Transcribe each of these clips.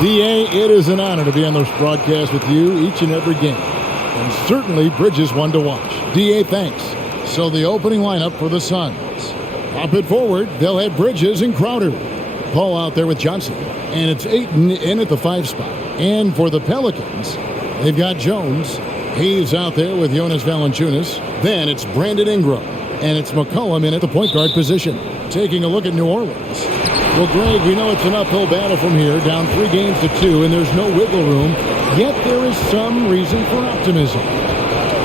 D.A., it is an honor to be on this broadcast with you each and every game. And certainly Bridges one to watch. D.A., thanks. So the opening lineup for the Suns. Pop it forward. They'll have Bridges and Crowder. Paul out there with Johnson. And it's Ayton in at the 5 spot. And for the Pelicans, they've got Jones. He's out there with Jonas Valanciunas. Then it's Brandon Ingram. And it's McCollum in at the point guard position. Taking a look at New Orleans. Well, Greg, we know it's an uphill battle from here, down 3 games to 2, and there's no wiggle room. Yet there is some reason for optimism.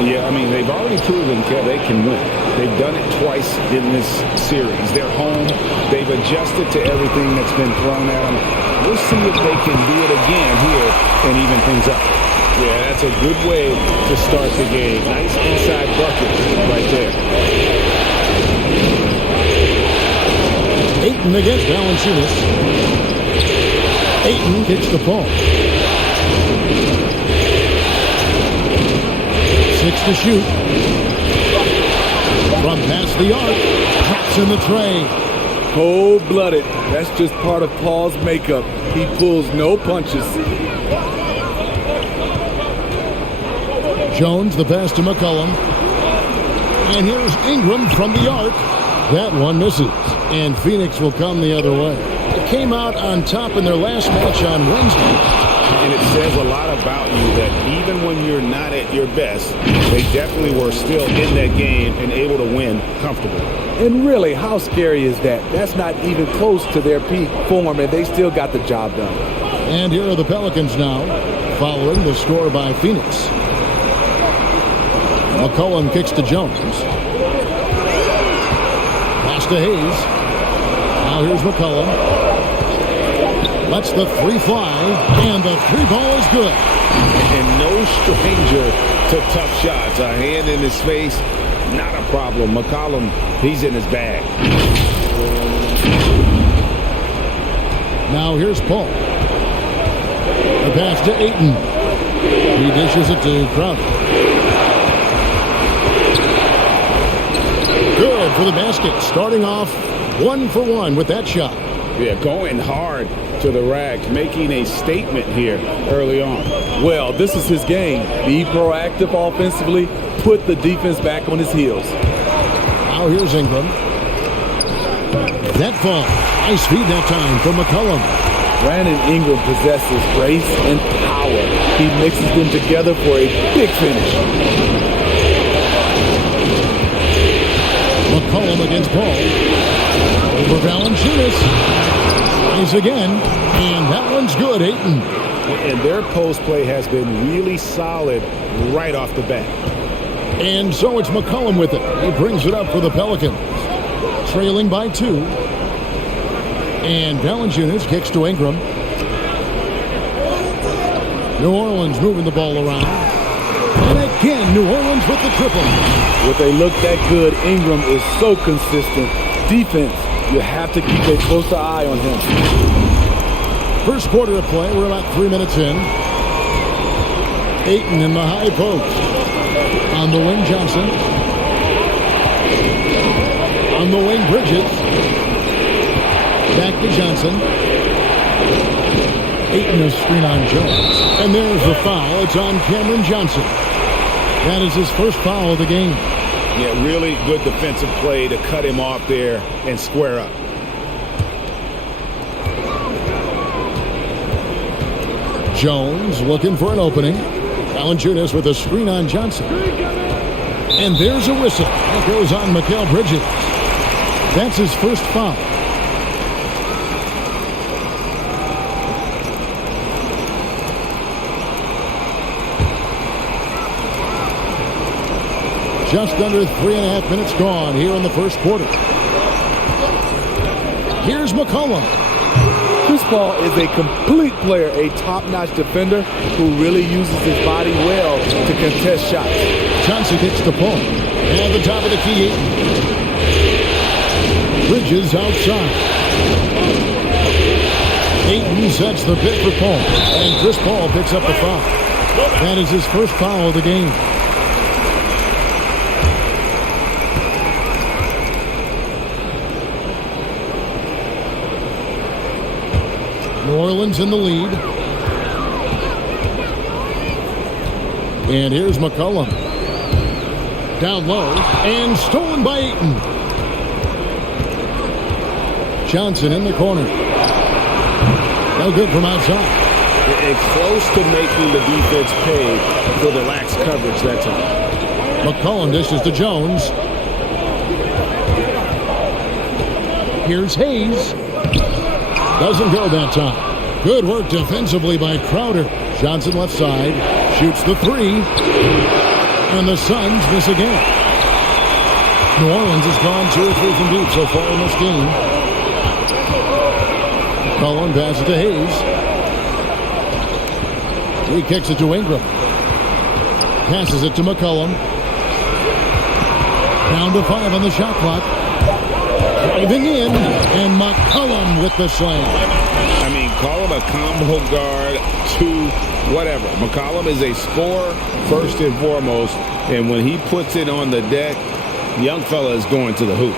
Yeah, I mean, they've already proven they can win. They've done it twice in this series. They're home. They've adjusted to everything that's been thrown at them. We'll see if they can do it again here and even things up. Yeah, that's a good way to start the game. Nice inside bucket right there. Ayton against Valanciunas. Ayton kicks the ball. 6 to shoot. From past the arc. Drops in the tray. Cold-blooded. That's just part of Paul's makeup. He pulls no punches. Jones, the pass to McCollum. And here's Ingram from the arc. That one misses. And Phoenix will come the other way. They came out on top in their last match on Wednesday. And it says a lot about you that even when you're not at your best, they definitely were still in that game and able to win comfortably. And really, how scary is that? That's not even close to their peak form, and they still got the job done. And here are the Pelicans now, following the score by Phoenix. McCollum kicks to Jones. Pass to Hayes. Now here's McCollum. Lets the 3 fly, and the 3 ball is good. And no stranger to tough shots. A hand in his face, not a problem. McCollum, he's in his bag. Now here's Paul. The pass to Ayton. He dishes it to Crowder. Good for the basket. Starting off 1 for 1 with that shot. Yeah, going hard to the rack, making a statement here early on. Well, this is his game. Be proactive offensively, put the defense back on his heels. Now here's Ingram. That ball. Nice feed that time from McCollum. Brandon Ingram possesses grace and power. He mixes them together for a big finish. McCollum against Paul. Over Valanciunas. Nice again. And that one's good, Ayton. And their post play has been really solid right off the bat. And so it's McCollum with it. He brings it up for the Pelicans. Trailing by 2. And Valanciunas kicks to Ingram. New Orleans moving the ball around. And again, New Orleans with the triple. With a look that good, Ingram is so consistent. Defense, you have to keep a closer eye on him. First quarter of play, we're about 3 minutes in. Ayton in the high post. On the wing, Johnson. On the wing, Bridges. Back to Johnson. Ayton a screen on Jones. And there's the foul. It's on Cameron Johnson. That is his first foul of the game. Yeah, really good defensive play to cut him off there and square up. Jones looking for an opening. Valanciunas with a screen on Johnson. And there's a whistle. That goes on Mikal Bridges. That's his first foul. Just under 3.5 minutes gone here in the first quarter. Here's McCollum. Chris Paul is a complete player, a top-notch defender who really uses his body well to contest shots. Johnson kicks the ball. At the top of the key, Ayton. Bridges outside. Ayton sets the pick for Paul. And Chris Paul picks up the foul. That is his first foul of the game. New Orleans in the lead. And here's McCollum. Down low and stolen by Ayton. Johnson in the corner. No good from outside. It's close to making the defense pay for the lax coverage that time. McCollum dishes to Jones. Here's Hayes. Doesn't go that time. Good work defensively by Crowder. Johnson left side. Shoots the three. And the Suns miss again. New Orleans has gone 2 or 3 from deep so far in this game. McCollum passes to Hayes. He kicks it to Ingram. Passes it to McCollum. Down to 5 on the shot clock. Driving in, and McCollum with the slam. I mean, call him a combo guard to whatever. McCollum is a scorer first and foremost, and when he puts it on the deck, young fella is going to the hoop.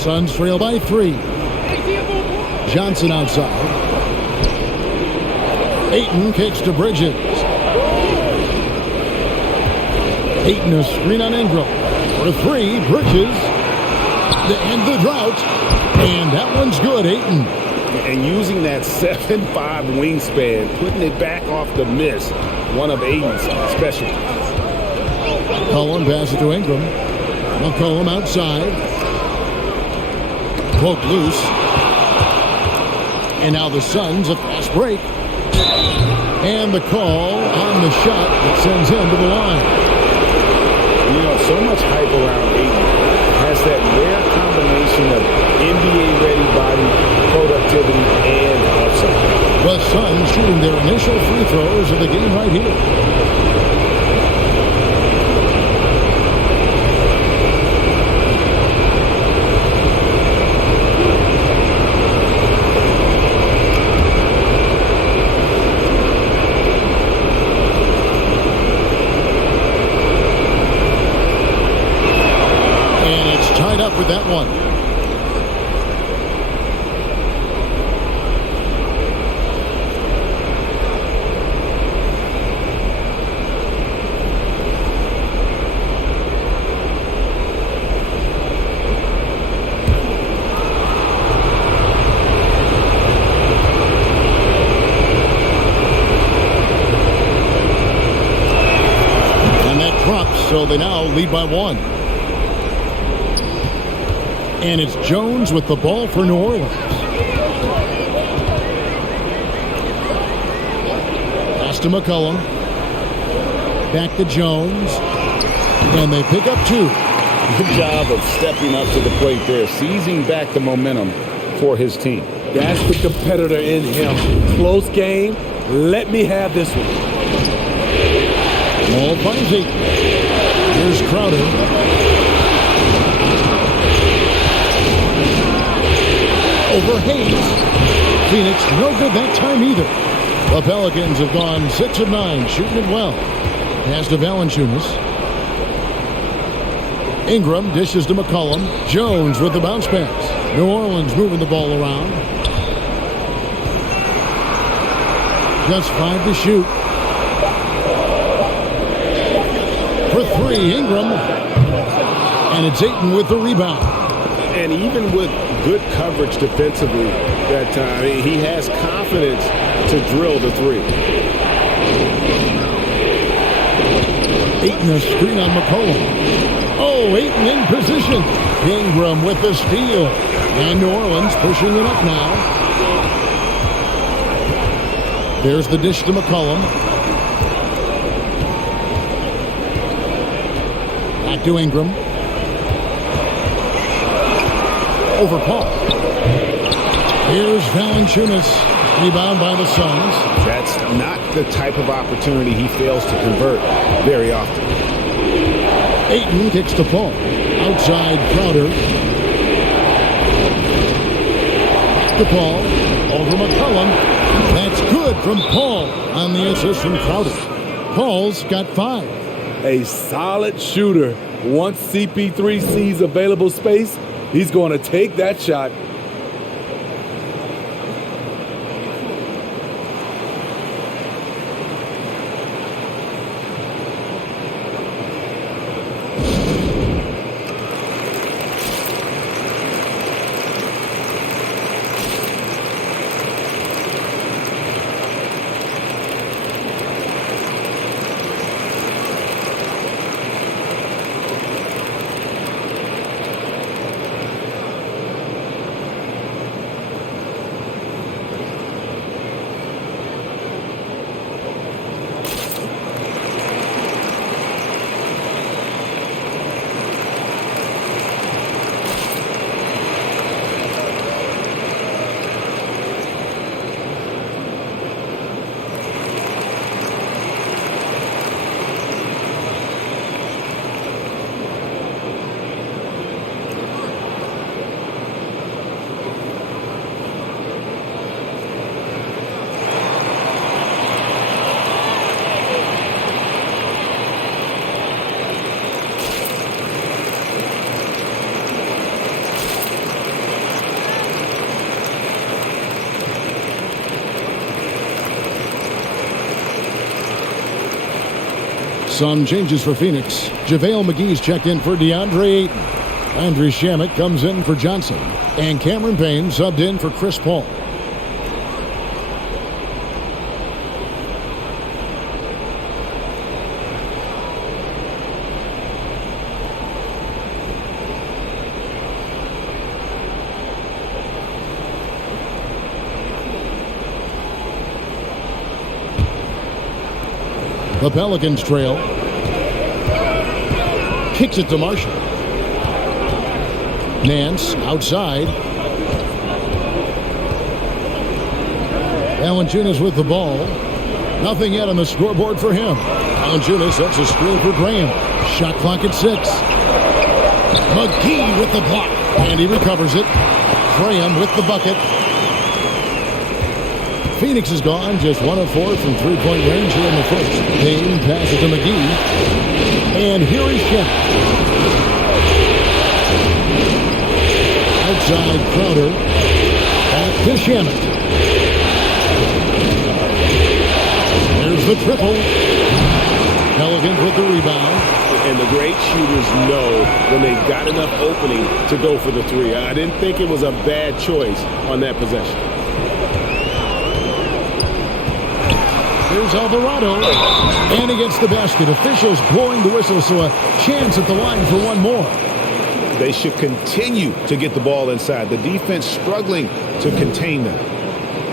Suns trail by 3. Johnson outside. Ayton kicks to Bridges. Ayton a screen on Ingram. For 3, Bridges. To end the drought. And that one's good, Ayton. And using that 7'5" wingspan, putting it back off the miss, one of Ayton's specialties. McCollum passes to Ingram. McCollum outside. Poke loose. And now the Suns, a fast break. And the call on the shot that sends him to the line. You know, so much hype around Ayton. Has that rare combination of NBA-ready body, productivity, and upside. The Suns shooting their initial free throws of the game right here. Tied up with that one. And that drops, so they now lead by 1. And it's Jones with the ball for New Orleans. Pass to McCollum. Back to Jones. And they pick up 2. Good job of stepping up to the plate there, seizing back the momentum for his team. That's the competitor in him. Close game, Let me have this one. Ball finds Ayton. Here's Crowder. Over Hayes. Phoenix, no good that time either. The Pelicans have gone 6 of 9, shooting it well. Pass to Valanciunas. Ingram dishes to McCollum. Jones with the bounce pass. New Orleans moving the ball around. Just 5 to shoot. For 3, Ingram. And it's Ayton with the rebound. And even with good coverage defensively that time, he has confidence to drill the 3. Ayton a screen on McCollum. Oh, Ayton in position. Ingram with the steal. And New Orleans pushing it up now. There's the dish to McCollum. Back to Ingram. Over Paul. Here's Valanciunas. Rebound by the Suns. That's not the type of opportunity he fails to convert very often. Ayton kicks to Paul. Outside Crowder. Back to Paul. Over McCollum. That's good from Paul on the assist from Crowder. Paul's got 5. A solid shooter. Once CP3 sees available space, he's going to take that shot. Some changes for Phoenix. JaVale McGee's checked in for DeAndre Ayton. Andrew Shamet comes in for Johnson. And Cameron Payne subbed in for Chris Paul. The Pelicans trail. Kicks it to Marshall. Nance outside. Valanciunas with the ball. Nothing yet on the scoreboard for him. Valanciunas sets a screen for Graham. Shot clock at 6. McGee with the block. And he recovers it. Graham with the bucket. Phoenix is gone, just 1 of 4 from three-point range here in the first. Payne passes to McGee. And here is Shaq. Outside Crowder. Back to Shamet. There's the triple. Pelicans with the rebound. And the great shooters know when they've got enough opening to go for the 3. I didn't think it was a bad choice on that possession. Here's Alvarado, and against the basket. Officials blowing the whistle, so a chance at the line for one more. They should continue to get the ball inside. The defense struggling to contain them.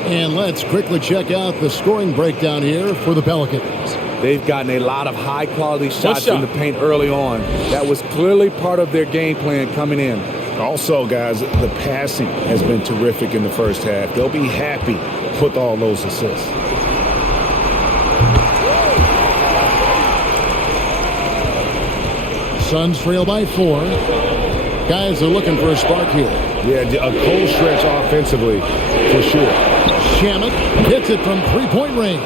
And let's quickly check out the scoring breakdown here for the Pelicans. They've gotten a lot of high-quality shots in the paint early on. That was clearly part of their game plan coming in. Also, guys, the passing has been terrific in the first half. They'll be happy with all those assists. Suns trail by 4. Guys are looking for a spark here. Yeah, a cold stretch offensively, for sure. Shamet hits it from three-point range.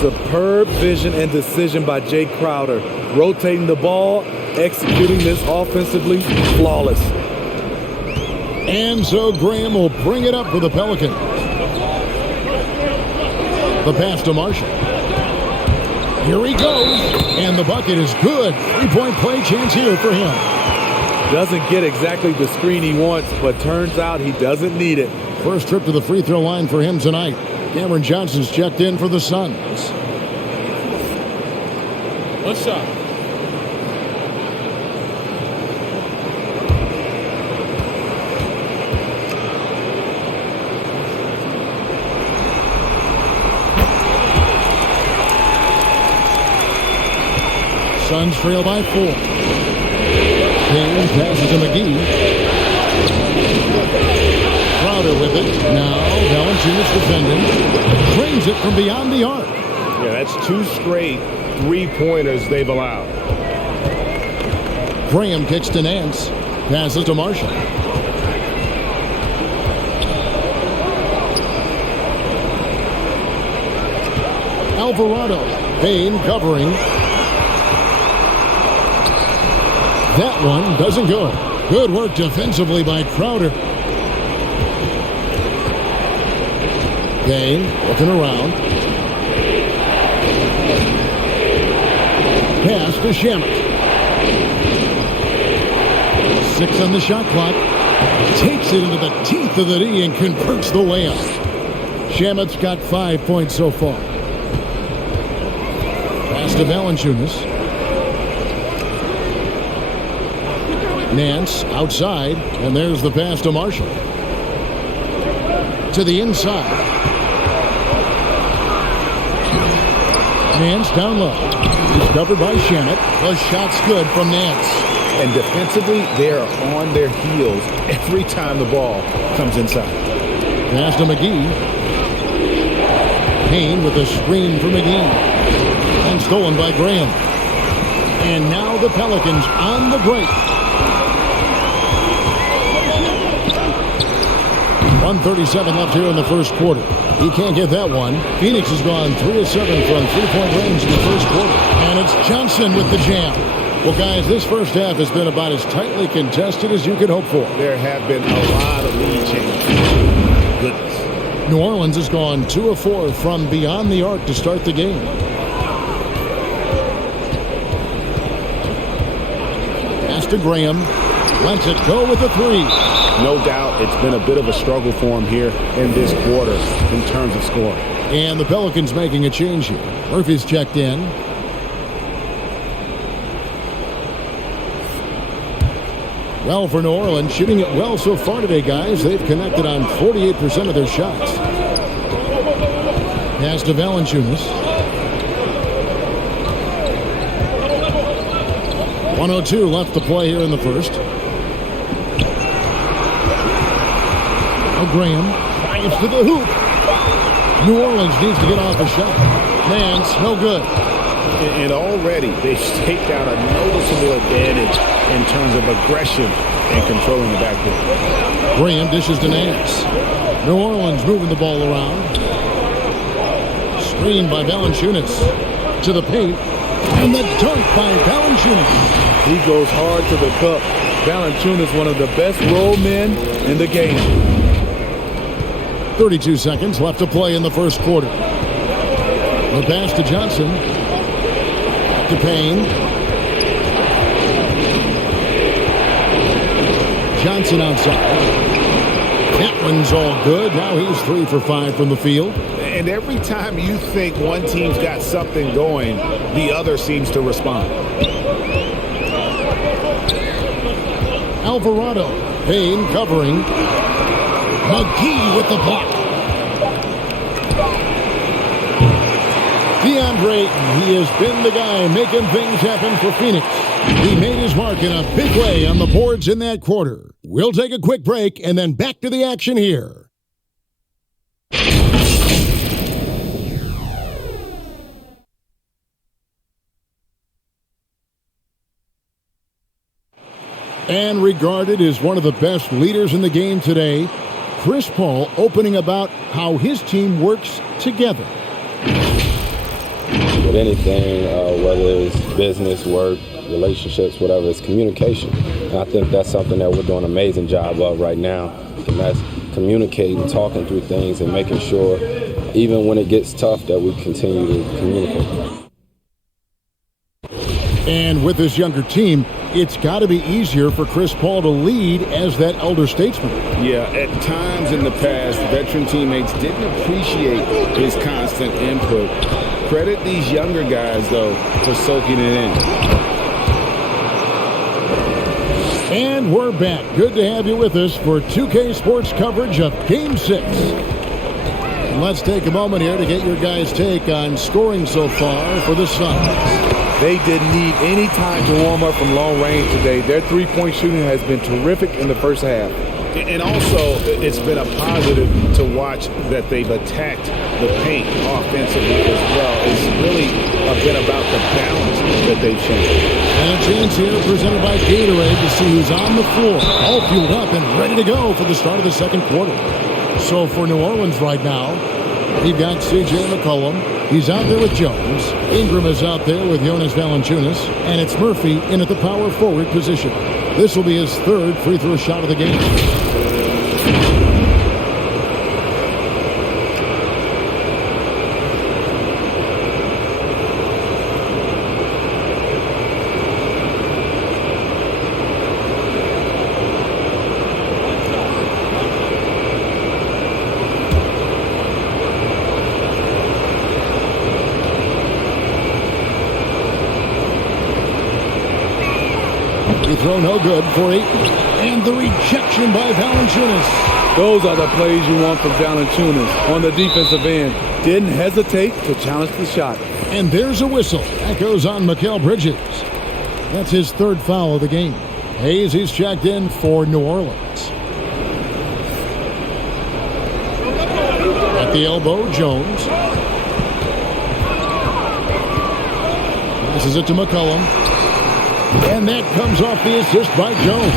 Superb vision and decision by Jay Crowder. Rotating the ball, executing this offensively, flawless. And so Graham will bring it up for the Pelicans. The pass to Marshall. Here he goes. And the bucket is good. Three-point play chance here for him. Doesn't get exactly the screen he wants, but turns out he doesn't need it. First trip to the free throw line for him tonight. Cameron Johnson's checked in for the Suns. One shot. Suns trail by 4. Kane passes to McGee. Crowder with it. Now Valanciunas defending. Trains it from beyond the arc. Yeah, that's 2 straight three-pointers they've allowed. Graham kicks to Nance. Passes to Marshall. Alvarado. Payne covering. That one doesn't go. Good work defensively by Crowder. Payne looking around. Pass to Shamet. 6 on the shot clock. Takes it into the teeth of the D and converts the layup. Shamet's got 5 points so far. Pass to Valanciunas. Nance outside, and there's the pass to Marshall. To the inside. Nance down low. He's covered by Shamet. The shot's good from Nance. And defensively, they are on their heels every time the ball comes inside. Pass to McGee. Payne with a screen for McGee. And stolen by Graham. And now the Pelicans on the break. 1:37 left here in the first quarter. He can't get that one. Phoenix has gone 3 of 7 from three-point range in the first quarter. And it's Johnson with the jam. Well, guys, this first half has been about as tightly contested as you could hope for. There have been a lot of lead changes. Goodness. New Orleans has gone 2 of 4 from beyond the arc to start the game. Pass to Graham. Lets it go with a 3. No doubt it's been a bit of a struggle for him here in this quarter in terms of scoring. And the Pelicans making a change here. Murphy's checked in. Well, for New Orleans, shooting it well so far today, guys. They've connected on 48% of their shots. Pass to Valanciunas. 1:02 left to play here in the first. Graham drives to the hoop. New Orleans needs to get off a shot. Nance, no good. And already they've staked out a noticeable advantage in terms of aggression and controlling the backcourt. Graham dishes to Nance. New Orleans moving the ball around. Screen by Valanciunas. To the paint. And the dunk by Valanciunas. He goes hard to the cup. Valanciunas, one of the best roll men in the game. 32 seconds left to play in the first quarter. The pass to Johnson. To Payne. Johnson outside. That one's all good. Now he's 3 for 5 from the field. And every time you think one team's got something going, the other seems to respond. Alvarado. Payne covering. McGee with the block. DeAndre, he has been the guy making things happen for Phoenix. He made his mark in a big way on the boards in that quarter. We'll take a quick break and then back to the action here. And regarded as one of the best leaders in the game today, Chris Paul opening about how his team works together. With anything, whether it's business, work, relationships, whatever, it's communication. And I think that's something that we're doing an amazing job of right now. And that's communicating, talking through things, and making sure, even when it gets tough, that we continue to communicate. And with this younger team, it's got to be easier for Chris Paul to lead as that elder statesman. Yeah, at times in the past, veteran teammates didn't appreciate his constant input. Credit these younger guys, though, for soaking it in. And we're back. Good to have you with us for 2K Sports coverage of Game 6. And let's take a moment here to get your guys' take on scoring so far for the Suns. They didn't need any time to warm up from long range today. Their three-point shooting has been terrific in the first half. And also, it's been a positive to watch that they've attacked the paint offensively as well. It's really been about the balance that they've shown. And a chance here presented by Gatorade to see who's on the floor, all fueled up and ready to go for the start of the second quarter. So for New Orleans right now, we've got C.J. McCollum. He's out there with Jones. Ingram is out there with Jonas Valanciunas. And it's Murphy in at the power forward position. This will be his third free throw shot of the game. Throw no good for 8. And the rejection by Valanciunas. Those are the plays you want from Valanciunas on the defensive end. Didn't hesitate to challenge the shot. And there's a whistle. That goes on Mikal Bridges. That's his third foul of the game. Hayes, he's checked in for New Orleans. At the elbow, Jones. Passes it to McCollum. And that comes off the assist by Jones.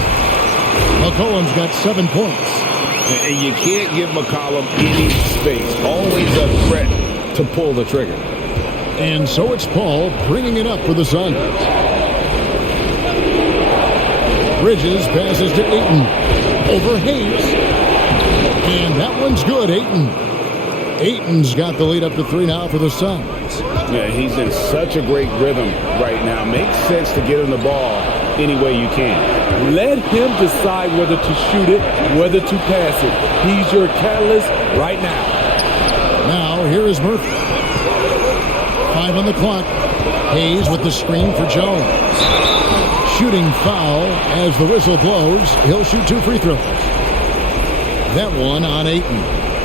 McCollum's got 7 points. And you can't give McCollum any space. Always a threat to pull the trigger. And so it's Paul bringing it up for the Suns. Bridges passes to Ayton. Over Hayes. And that one's good, Ayton. Ayton's got the lead up to 3 now for the Suns. Yeah, he's in such a great rhythm right now. Makes sense to get him the ball any way you can. Let him decide whether to shoot it, whether to pass it. He's your catalyst right now. Now, here is Murphy. 5 on the clock. Hayes with the screen for Jones. Shooting foul as the whistle blows. He'll shoot 2 free throws. That one on Ayton.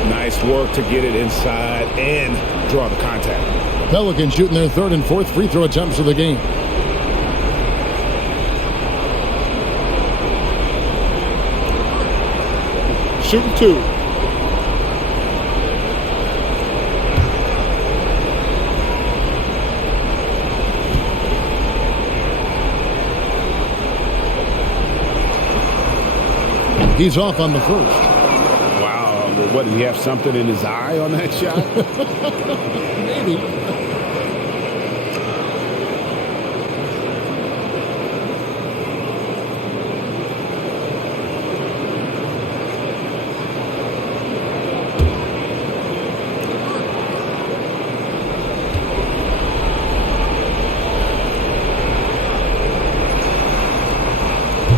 Nice work to get it inside and draw the contact. Pelicans shooting their 3rd and 4th free throw attempts of the game. Shooting 2. He's off on the first. Wow. What, did he have something in his eye on that shot? Maybe.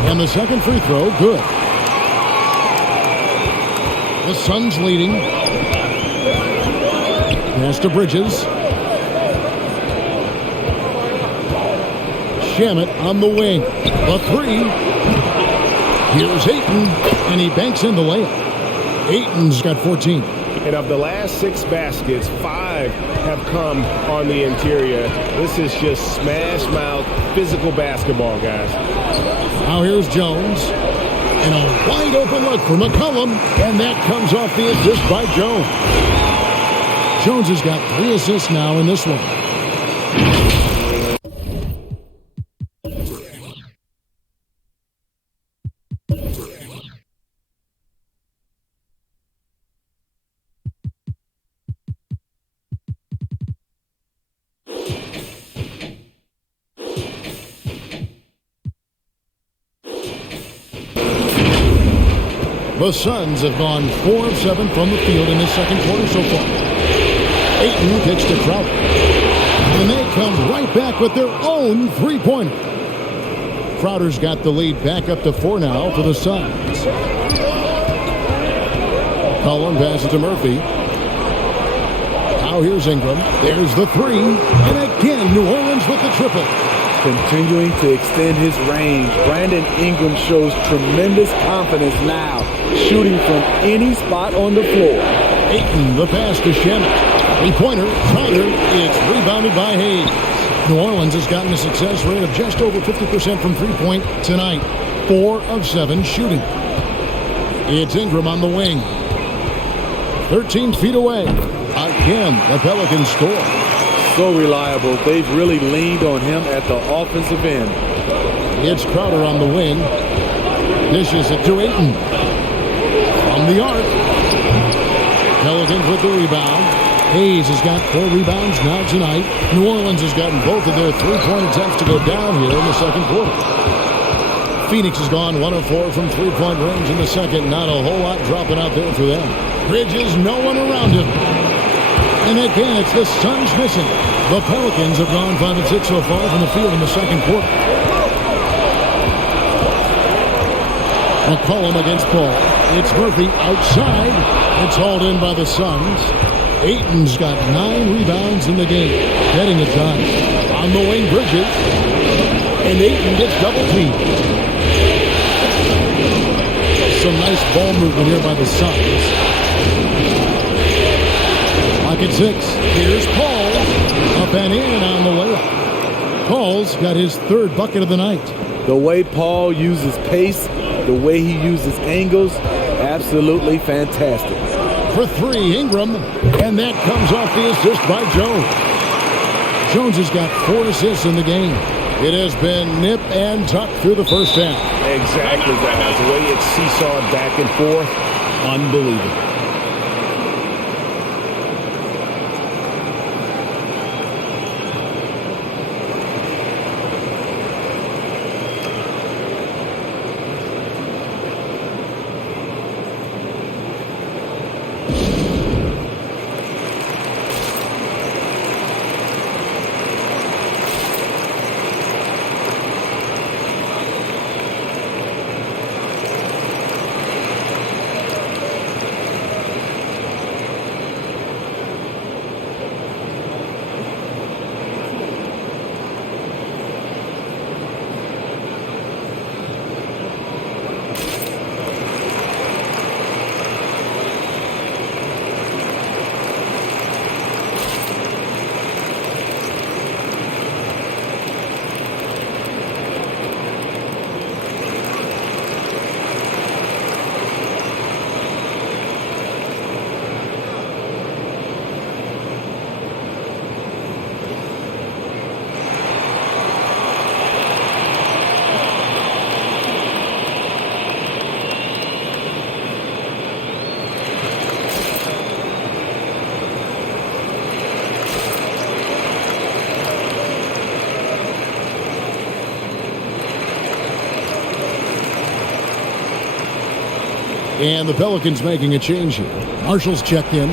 And the second free throw, good. The Suns leading. Pass to Bridges. Shamet on the wing. The 3. Here's Ayton, and he banks in the layup. Ayton's got 14. And of the last 6 baskets, 5 have come on the interior. This is just smash mouth physical basketball, guys. Now here's Jones. And a wide open look for McCollum. And that comes off the assist by Jones. Jones has got 3 assists now in this one. The Suns have gone 4 of 7 from the field in this second quarter so far. Ayton kicks to Crowder. And they come right back with their own three-pointer. Crowder's got the lead back up to 4 now for the Suns. Cullen passes to Murphy. Now here's Ingram. There's the three. And again, New Orleans with the triple. Continuing to extend his range, Brandon Ingram shows tremendous confidence now, shooting from any spot on the floor. Ayton, the pass to Shannon. Three-pointer, Crowder. It's rebounded by Hayes. New Orleans has gotten a success rate of just over 50% from three-point tonight. 4 of 7 shooting. It's Ingram on the wing. 13 feet away. Again, the Pelicans score. So reliable. They've really leaned on him at the offensive end. It's Crowder on the wing. Dishes it to Ayton. From the arc. Pelicans with the rebound. Hayes has got 4 rebounds now tonight. New Orleans has gotten both of their three-point attempts to go down here in the second quarter. Phoenix has gone 1 of 4 from three-point range in the second. Not a whole lot dropping out there for them. Bridges, no one around him. And again, it's the Suns missing. The Pelicans have gone 5 of 6 so far from the field in the second quarter. McCollum against Paul. It's Murphy outside. It's hauled in by the Suns. Ayton's got 9 rebounds in the game. Getting it done. On the wing, Bridges. And Ayton gets double teamed. Some nice ball movement here by the Suns. Clock at 6. Here's Paul. Up and in on the layup. Paul's got his 3rd bucket of the night. The way Paul uses pace, the way he uses angles, absolutely fantastic. For 3, Ingram. And that comes off the assist by Jones. Jones has got 4 assists in the game. It has been nip and tuck through the first half. Exactly, guys. The way it's seesawed back and forth, unbelievable. And the Pelicans making a change here. Marshall's checked in.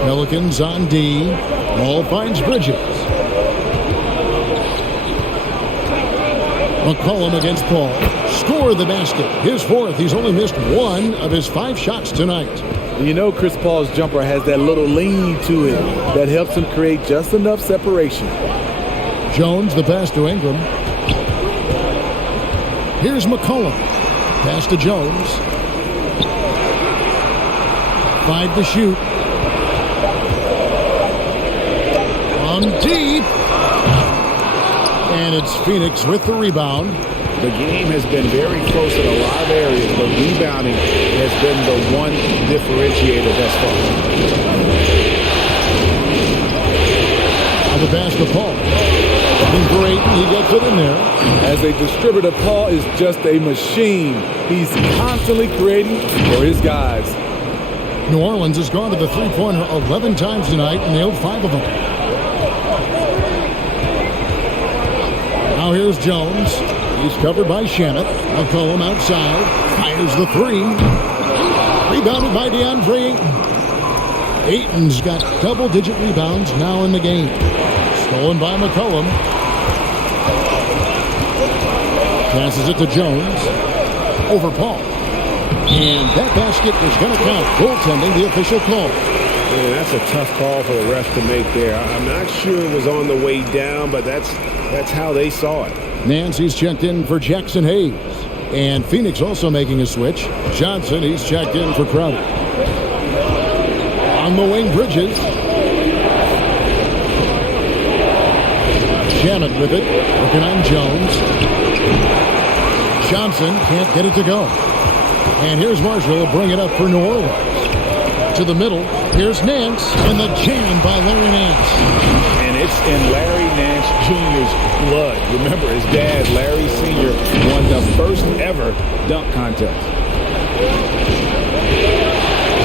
Pelicans on D. Ball finds Bridges. McCollum against Paul. Score the basket. His 4th. He's only missed 1 of his 5 shots tonight. You know Chris Paul's jumper has that little lean to it that helps him create just enough separation. Jones, the pass to Ingram. Here's McCollum. Pass to Jones. 5 to shoot. Deep. And it's Phoenix with the rebound. The game has been very close in a lot of areas, but rebounding has been the one differentiator thus far. Now the pass to Paul. Looking for Ayton. He gets it in there. As a distributor, Paul is just a machine. He's constantly creating for his guys. New Orleans has gone to the three-pointer 11 times tonight and nailed 5 of them. Now here's Jones. He's covered by Shamet. McCollum outside. Fires the three. Rebounded by DeAndre Ayton. Ayton's got double-digit rebounds now in the game. Stolen by McCollum. Passes it to Jones. Over Paul. And that basket is going to count. Goaltending, the official call. Yeah, that's a tough call for the ref to make there. I'm not sure it was on the way down, but that's how they saw it. Nancy's checked in for Jackson Hayes. And Phoenix also making a switch. Johnson, he's checked in for Crowder. On the wing, Bridges. Shamet with it. Looking on Jones. Johnson can't get it to go. And here's Marshall will bring it up for New Orleans. To the middle, here's Nance, and the jam by Larry Nance. And it's in Larry Nance Jr.'s blood. Remember, his dad, Larry Sr., won the first ever dunk contest.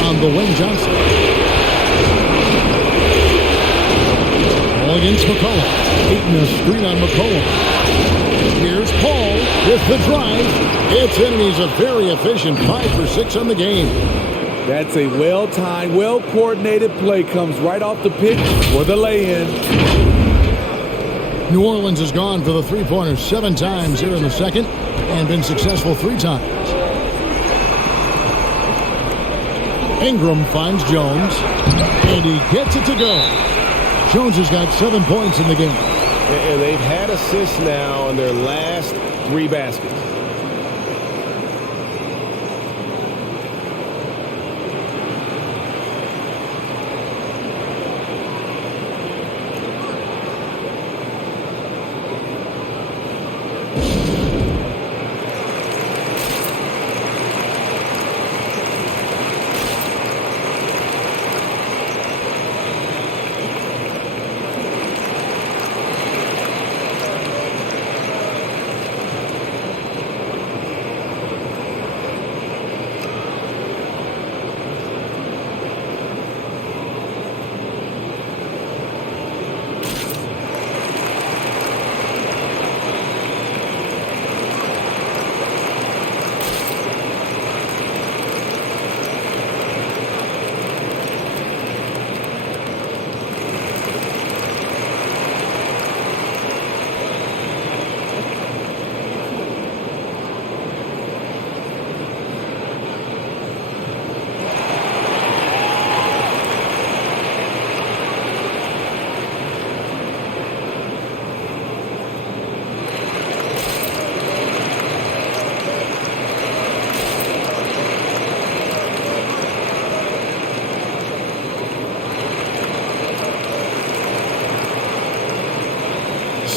On the wing, Johnson. Ball against McCollum. Ayton a screen on McCollum. Here's Paul with the drive. It's in, and he's a very efficient 5 for 6 on the game. That's a well-timed, well-coordinated play. Comes right off the pitch for the lay-in. New Orleans has gone for the three-pointer 7 times here in the second and been successful 3 times. Ingram finds Jones, and he gets it to go. Jones has got 7 points in the game. And they've had assists now on their last 3 baskets.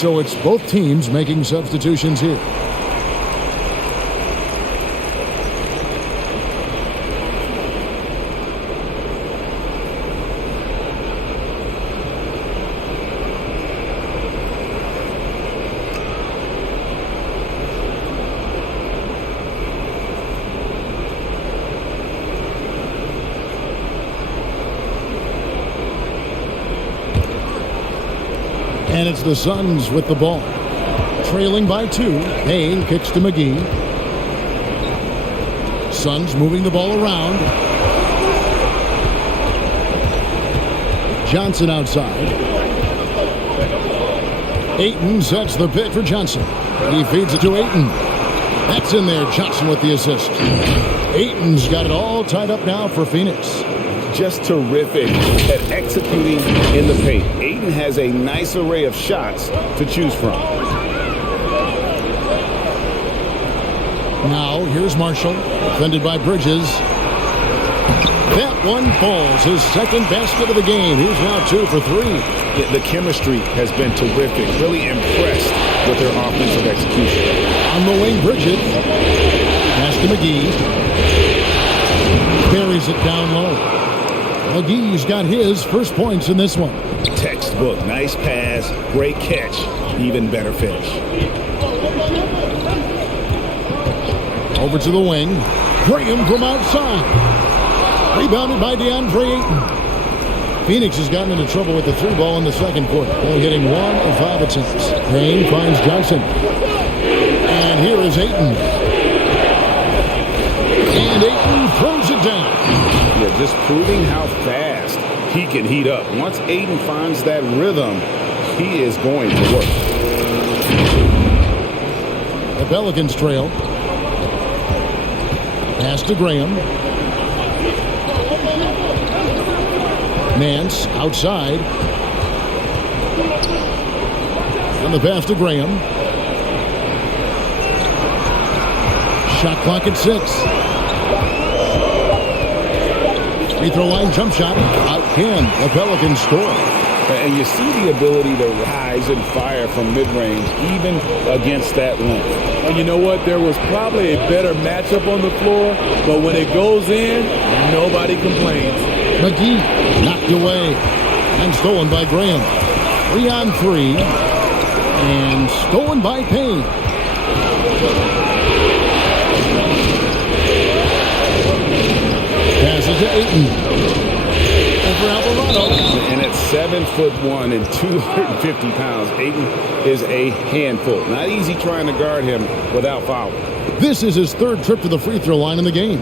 So it's both teams making substitutions here. And it's the Suns with the ball. Trailing by 2. Payne kicks to McGee. Suns moving the ball around. Johnson outside. Ayton sets the pick for Johnson. He feeds it to Ayton. That's in there. Johnson with the assist. Ayton's got it all tied up now for Phoenix. Just terrific at executing in the paint. Ayton has a nice array of shots to choose from. Now, here's Marshall, defended by Bridges. That one falls, his second basket of the game. He's now 2 for 3. Yeah, the chemistry has been terrific. Really impressed with their offensive execution. On the wing, Bridges. Pass to McGee. Buries it down low. McGee's got his first points in this one. Textbook book. Nice pass, great catch, even better finish. Over to the wing. Graham from outside. Rebounded by DeAndre Ayton. Phoenix has gotten into trouble with the three ball in the second quarter. Only hitting 1 of 5 attempts. Payne finds Johnson. And here is Ayton. And Ayton throws it down. Yeah, just proving how fast he can heat up. Once Ayton finds that rhythm, he is going to work. The Pelicans trail. Pass to Graham. Nance outside. And the pass to Graham. Shot clock at 6. Free throw line jump shot. Out can the Pelicans score. And you see the ability to rise and fire from mid-range, even against that length. And you know what? There was probably a better matchup on the floor, but when it goes in, nobody complains. McGee knocked away and stolen by Graham. 3 on 3 and stolen by Payne. Passes to Ayton. And for Alvarado. And at 7'1" and 250 pounds, Ayton is a handful. Not easy trying to guard him without fouling. This is his 3rd trip to the free throw line in the game.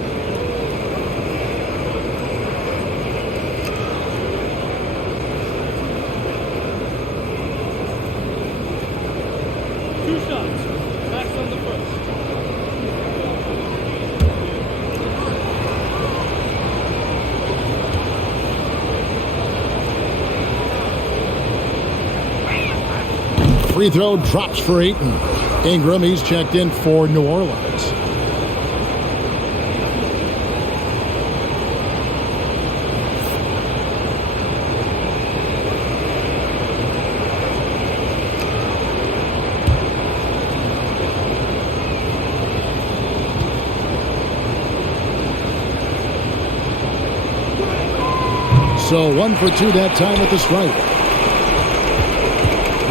Free throw drops for Ayton. Ingram, he's checked in for New Orleans. So 1 for 2 that time at the stripe.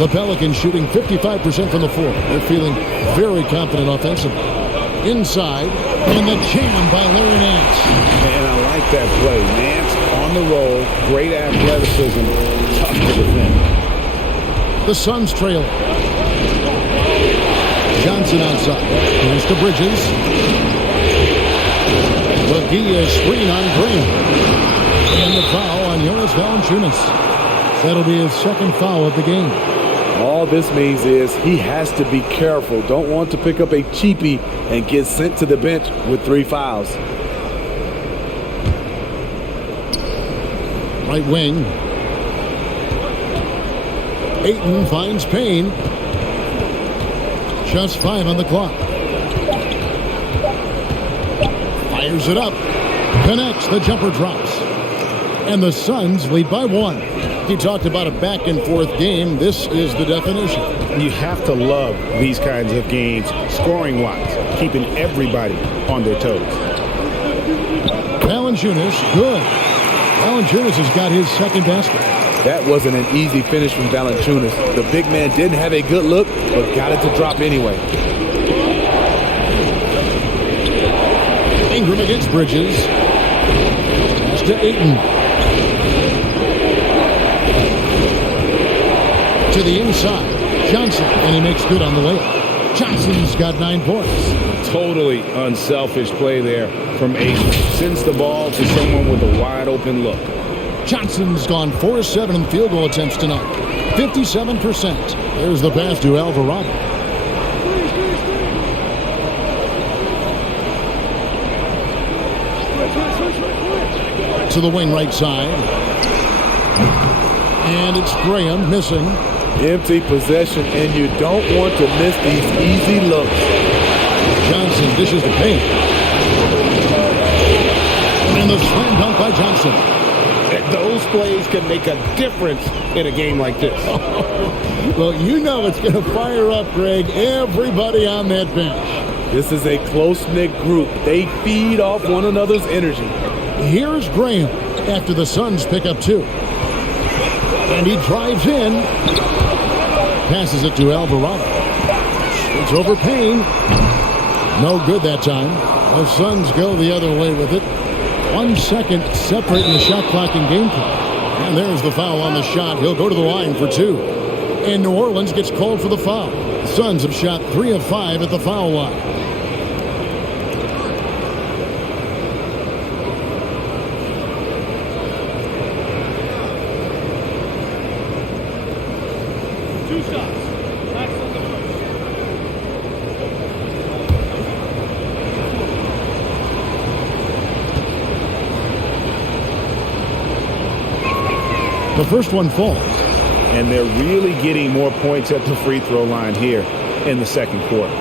The Pelicans shooting 55% from the floor. They're feeling very confident offensively. Inside, and the jam by Larry Nance. And I like that play. Nance on the roll, great athleticism, tough to defend. The Suns trail. Johnson outside. Here's to Bridges. McGee screen on Graham. And the foul on Jonas Valanciunas. That'll be his 2nd foul of the game. All this means is he has to be careful. Don't want to pick up a cheapie and get sent to the bench with 3 fouls. Right wing. Ayton finds Payne. Just 5 on the clock. Fires it up. Connects. The jumper drops. And the Suns lead by 1. He talked about a back-and-forth game. This is the definition. You have to love these kinds of games, scoring-wise, keeping everybody on their toes. Valanciunas, good. Valanciunas has got his 2nd basket. That wasn't an easy finish from Valanciunas. The big man didn't have a good look, but got it to drop anyway. Ingram against Bridges. Pass to Ayton. To the inside. Johnson, and he makes good on the layup. Johnson's got 9 points. Totally unselfish play there from Ayton. Sends the ball to someone with a wide-open look. Johnson's gone 4-7 in field goal attempts tonight. 57%. There's the pass to Alvarado. To the wing right side. And it's Graham missing. Empty possession, and you don't want to miss these easy looks. Johnson dishes the paint. And the slam dunk by Johnson. Those plays can make a difference in a game like this. Well, you know it's going to fire up, Greg, everybody on that bench. This is a close-knit group. They feed off one another's energy. Here's Graham after the Suns pick up 2. And he drives in. Passes it to Alvarado. It's over Payne. No good that time. The Suns go the other way with it. 1 second separating the shot clock and game clock. And there's the foul on the shot. He'll go to the line for 2. And New Orleans gets called for the foul. The Suns have shot 3 of 5 at the foul line. The first one falls. And they're really getting more points at the free throw line here in the second quarter.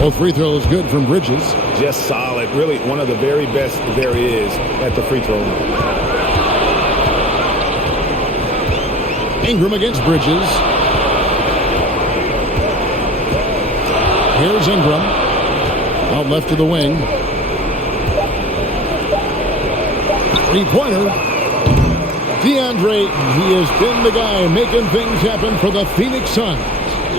Both free throws good from Bridges. Just solid. Really one of the very best there is at the free throw line. Ingram against Bridges. Here's Ingram. Out left to the wing. Three-pointer. DeAndre, he has been the guy making things happen for the Phoenix Suns.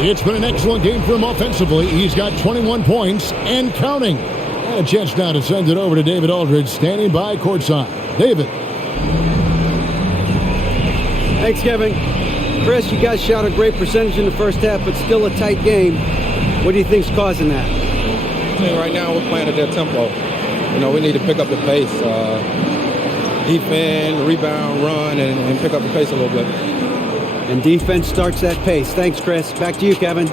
It's been an excellent game for him offensively. He's got 21 points and counting. And a chance now to send it over to David Aldridge, standing by courtside. David. Thanks, Kevin. Chris, you guys shot a great percentage in the first half, but still a tight game. What do you think's causing that? I think right now we're playing at their tempo. You know, we need to pick up the pace. Defend, rebound, run, and pick up the pace a little bit. And defense starts that pace. Thanks, Chris. Back to you, Kevin.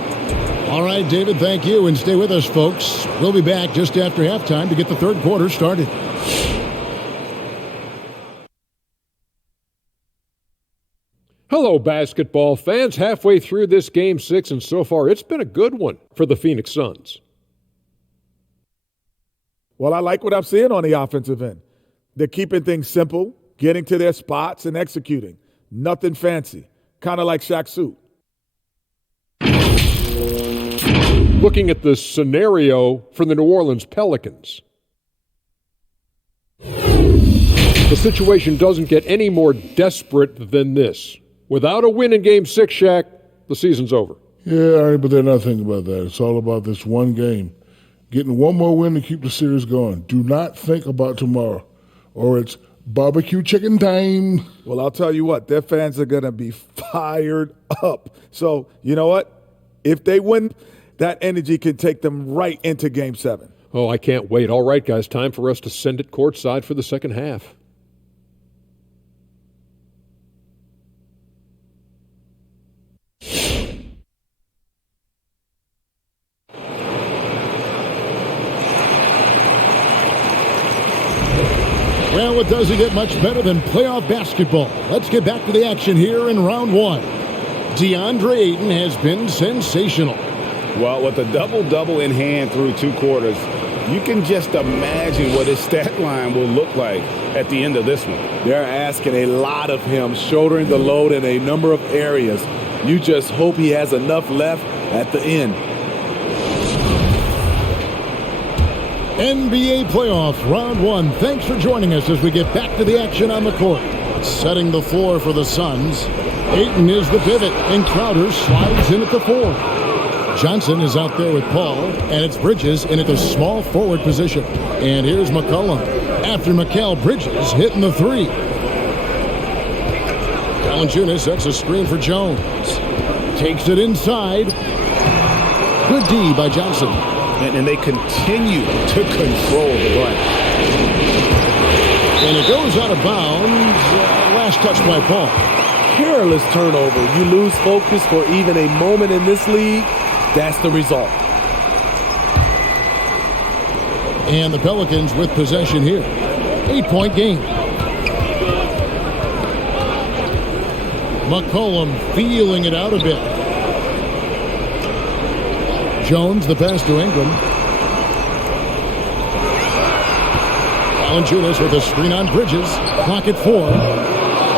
All right, David, thank you. And stay with us, folks. We'll be back just after halftime to get the third quarter started. Hello, basketball fans. Halfway through this Game 6, and so far it's been a good one for the Phoenix Suns. Well, I like what I'm seeing on the offensive end. They're keeping things simple, getting to their spots, and executing. Nothing fancy. Kind of like Shaq's suit. Looking at the scenario for the New Orleans Pelicans. The situation doesn't get any more desperate than this. Without a win in Game 6, Shaq, the season's over. Yeah, all right, but they're not thinking about that. It's all about this one game. Getting one more win to keep the series going. Do not think about tomorrow, or it's barbecue chicken time. Well, I'll tell you what, their fans are going to be fired up. So, you know what? If they win, that energy can take them right into Game 7. Oh, I can't wait. All right, guys, time for us to send it courtside for the second half. Well, it doesn't get much better than playoff basketball. Let's get back to the action here in round one. DeAndre Ayton has been sensational. Well, with a double-double in hand through 2 quarters, you can just imagine what his stat line will look like at the end of this one. They're asking a lot of him, shouldering the load in a number of areas. You just hope he has enough left at the end. NBA playoff round one. Thanks for joining us as we get back to the action on the court. Setting the floor for the Suns. Ayton is the pivot, and Crowder slides in at the 4. Johnson is out there with Paul, and it's Bridges in at the small forward position. And here's McCollum. After Mikal Bridges hitting the 3. Valanciunas sets a screen for Jones. Takes it inside. Good D by Johnson. And they continue to control the glass. And it goes out of bounds. Last touch by Paul. Careless turnover. You lose focus for even a moment in this league. That's the result. And the Pelicans with possession here. 8-point game. McCollum feeling it out a bit. Jones, the pass to Ingram. Valanciunas with a screen on Bridges. Clock at 4.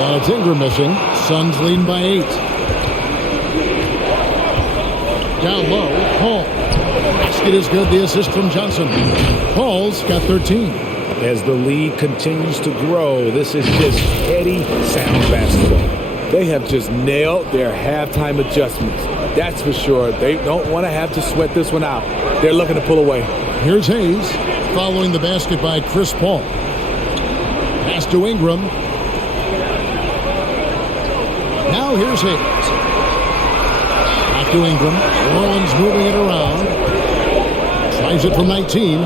And it's Ingram missing. Suns leading by 8. Down low, Paul. Basket is good. The assist from Johnson. Paul's got 13. As the lead continues to grow, this is just heady, sound basketball. They have just nailed their halftime adjustments. That's for sure. They don't want to have to sweat this one out. They're looking to pull away. Here's Hayes following the basket by Chris Paul. Pass to Ingram. Now here's Hayes. Back to Ingram. Orleans moving it around. Tries it from 19.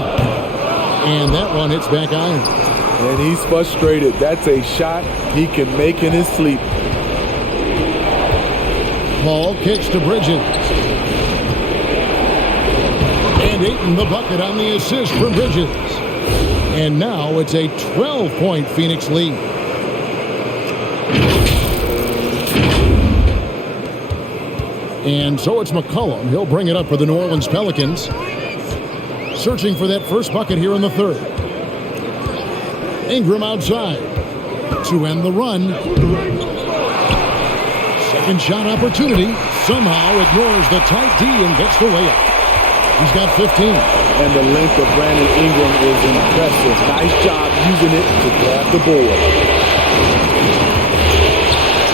And that one hits back iron. And he's frustrated. That's a shot he can make in his sleep. Paul kicks to Bridges. And Ayton the bucket on the assist from Bridges. And now it's a 12-point Phoenix lead. And so it's McCollum. He'll bring it up for the New Orleans Pelicans. Searching for that first bucket here in the third. Ingram outside to end the run. Second shot opportunity. Somehow ignores the tight D and gets the layup. He's got 15. And the length of Brandon Ingram is impressive. Nice job using it to grab the board.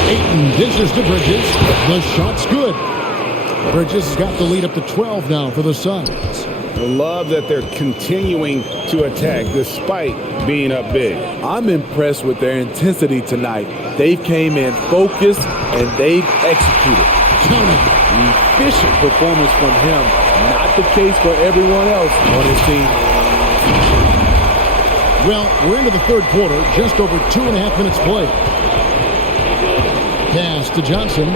Ayton dishes to Bridges. The shot's good. Bridges has got the lead up to 12 now for the Suns. I love that they're continuing to attack despite being up big. I'm impressed with their intensity tonight. They came in focused and they've executed. Efficient performance from him. Not the case for everyone else on his team. Well, we're into the third quarter. Just over 2.5 minutes played. Pass to Johnson.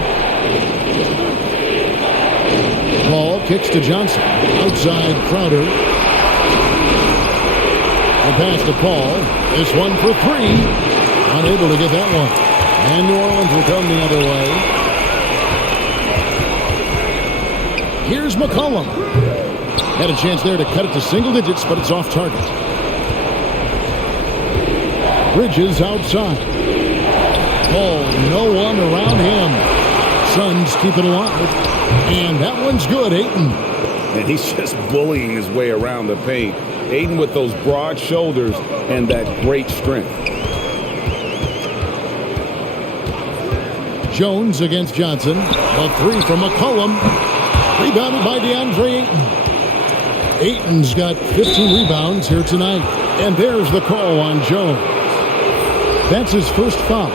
Paul kicks to Johnson. Outside Crowder. The pass to Paul. This one for 3. Unable to get that one. And New Orleans will come the other way. Here's McCollum. Had a chance there to cut it to single digits, but it's off target. Bridges outside. Paul, no one around him. Suns keep it alive. And that one's good, Ayton. And he's just bullying his way around the paint. Ayton with those broad shoulders and that great strength. Jones against Johnson. A 3 from McCollum. Rebounded by DeAndre Ayton. Ayton's got 15 rebounds here tonight. And there's the call on Jones. That's his first foul.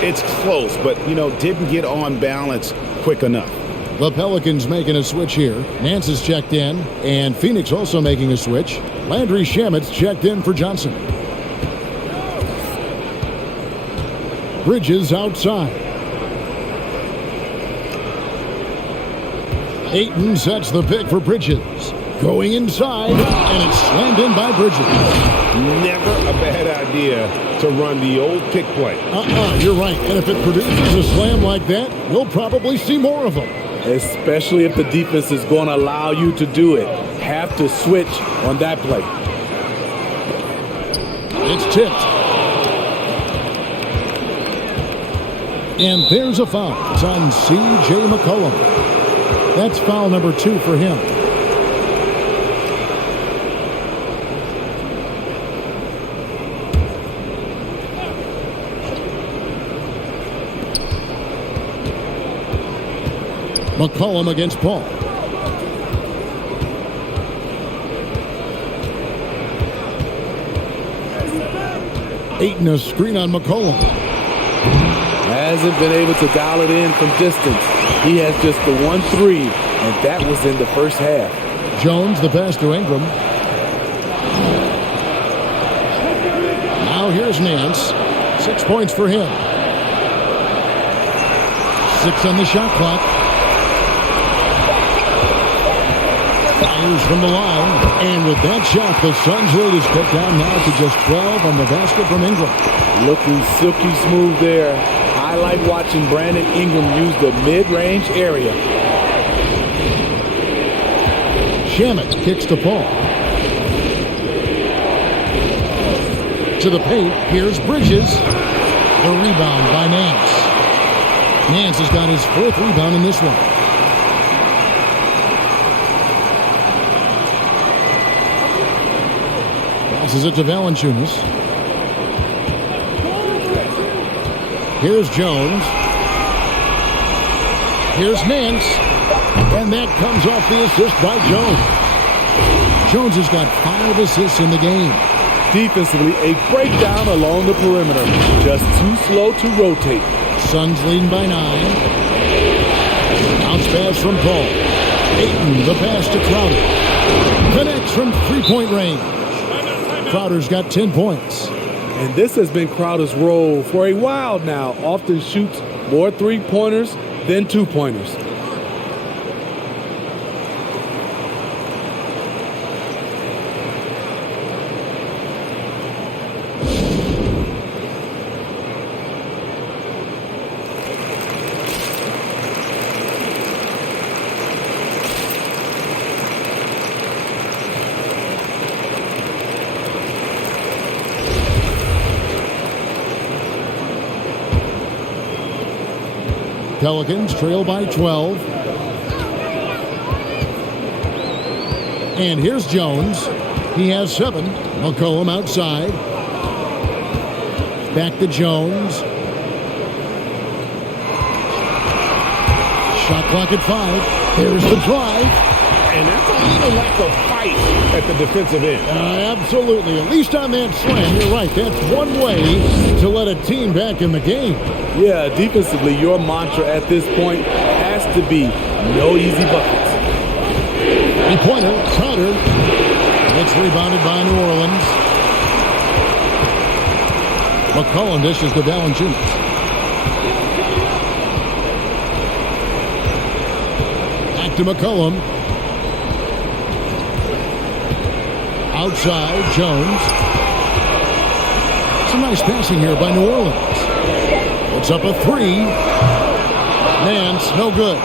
It's close, but, didn't get on balance quick enough. The Pelicans making a switch here. Nance is checked in, and Phoenix also making a switch. Landry Shamit's checked in for Johnson. Bridges outside. Ayton sets the pick for Bridges. Going inside, and it's slammed in by Bridges. Never a bad idea to run the old pick play. You're right. And if it produces a slam like that, we'll probably see more of them. Especially if the defense is going to allow you to do it. Have to switch on that play. It's tipped. And there's a foul. It's on C.J. McCollum. That's foul number 2 for him. McCollum against Paul. Ayton a screen on McCollum. Hasn't been able to dial it in from distance. He has just the 1-3, and that was in the first half. Jones the pass to Ingram. Now here's Nance. 6 points for him. 6 on the shot clock. Fires from the line, and with that shot, the Suns' lead is cut down now to just 12 on the basket from Ingram. Looking silky smooth there. I like watching Brandon Ingram use the mid-range area. Shamet kicks to Paul. To the paint, here's Bridges. The rebound by Nance. Nance has got his 4th rebound in this one. Passes it to Valanciunas. Here's Jones. Here's Nance. And that comes off the assist by Jones. Jones has got 5 assists in the game. Defensively, a breakdown along the perimeter. Just too slow to rotate. Suns leading by 9. Bounce pass from Paul. Ayton, the pass to Crowder. Connects from 3-point range. Crowder's got 10 points. And this has been Crowder's role for a while now. Often shoots more 3-pointers than 2-pointers. Pelicans trail by 12. And here's Jones. He has 7. McCollum outside. Back to Jones. Shot clock at 5. There's the drive. And that's a little lack of fight at the defensive end. Absolutely. At least on that slam, you're right. That's one way to let a team back in the game. Yeah, defensively, your mantra at this point has to be no easy buckets. 3-pointer, Crowder. It's rebounded by New Orleans. McCollum dishes to Valanciunas. Back to McCollum. Outside, Jones. Some nice passing here by New Orleans. It's up a 3. Nance, no good.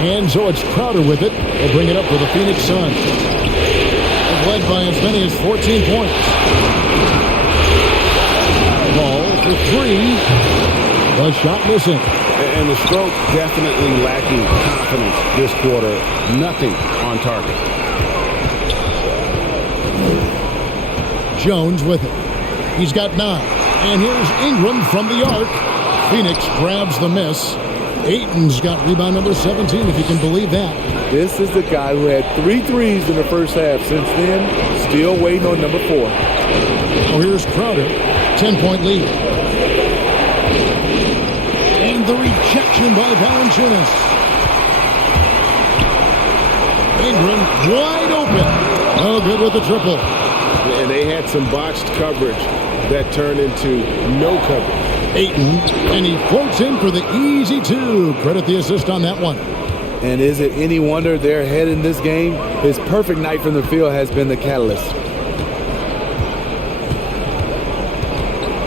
And so it's Crowder with it. They'll bring it up for the Phoenix Suns. They've led by as many as 14 points. Ball for 3. The shot missing. And the stroke definitely lacking confidence this quarter. Nothing on target. Jones with it. He's got 9. And here's Ingram from the arc. Phoenix grabs the miss. Ayton's got rebound number 17, if you can believe that. This is the guy who had 3 threes in the first half. Since then, still waiting on number 4. Oh, here's Crowder. 10-point lead. And the rejection by Valanciunas. Ingram wide open. No good with the triple. And they had some botched coverage that turned into no coverage. Ayton, and he floats in for the easy 2. Credit the assist on that one. And is it any wonder they're ahead in this game? His perfect night from the field has been the catalyst.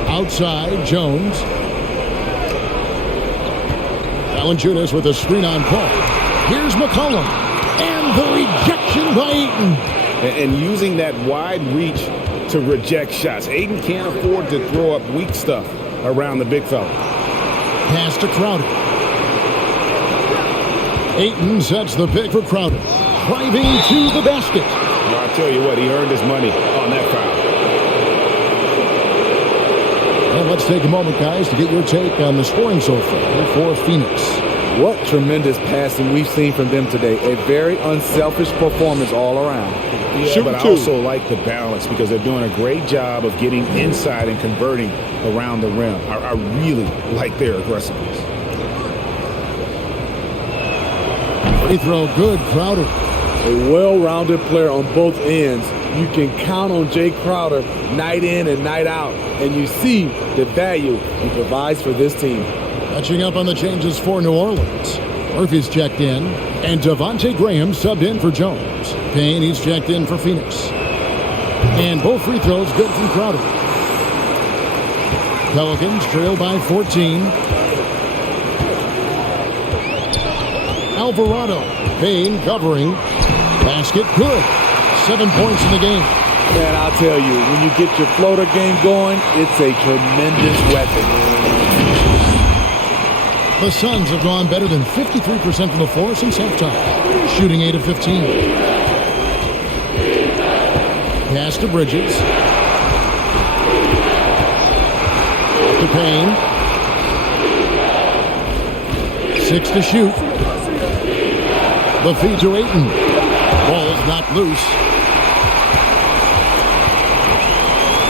Outside, Jones. Valanciunas with a screen on Paul. Here's McCollum. And the rejection by Ayton. And using that wide reach to reject shots. Ayton can't afford to throw up weak stuff around the big fella. Pass to Crowder. Ayton sets the pick for Crowder. Driving to the basket. Well, I'll tell you what, he earned his money on that foul. Well, let's take a moment, guys, to get your take on the scoring so far for Phoenix. What tremendous passing we've seen from them today. A very unselfish performance all around. Yeah, but I also like the balance because they're doing a great job of getting inside and converting around the rim. I really like their aggressiveness. Free throw good, Crowder. A well-rounded player on both ends. You can count on Jay Crowder night in and night out, and you see the value he provides for this team. Catching up on the changes for New Orleans. Murphy's checked in, and Devontae Graham subbed in for Jones. Payne, he's checked in for Phoenix. And both free throws good from Crowder. Pelicans trail by 14. Alvarado. Payne covering. Basket good. 7 points in the game. Man, I'll tell you, when you get your floater game going, it's a tremendous weapon. The Suns have gone better than 53% from the floor since halftime, shooting 8 of 15. Pass to Bridges. To Payne. 6 to shoot. The feed to Ayton. Ball's knocked loose.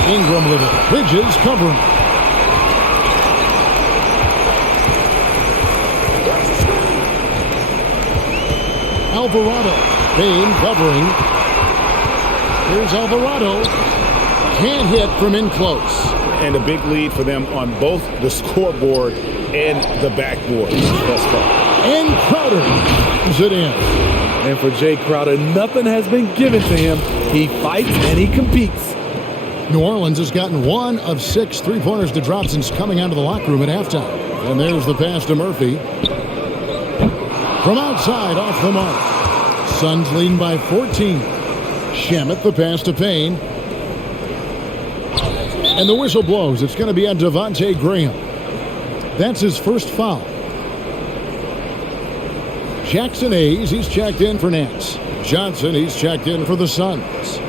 Ingram with it. Bridges covering. Alvarado. Payne covering. Here's Alvarado. Can't hit from in close. And a big lead for them on both the scoreboard and the backboard thus far. And Crowder is it in. And for Jay Crowder, nothing has been given to him. He fights and he competes. New Orleans has gotten 1 of 6 three-pointers to drop since coming out of the locker room at halftime. And there's the pass to Murphy. From outside, off the mark. Suns leading by 14. Shamet the pass to Payne. And the whistle blows. It's going to be on Devontae Graham. That's his first foul. Jackson Hayes, he's checked in for Nance. Johnson, he's checked in for the Suns.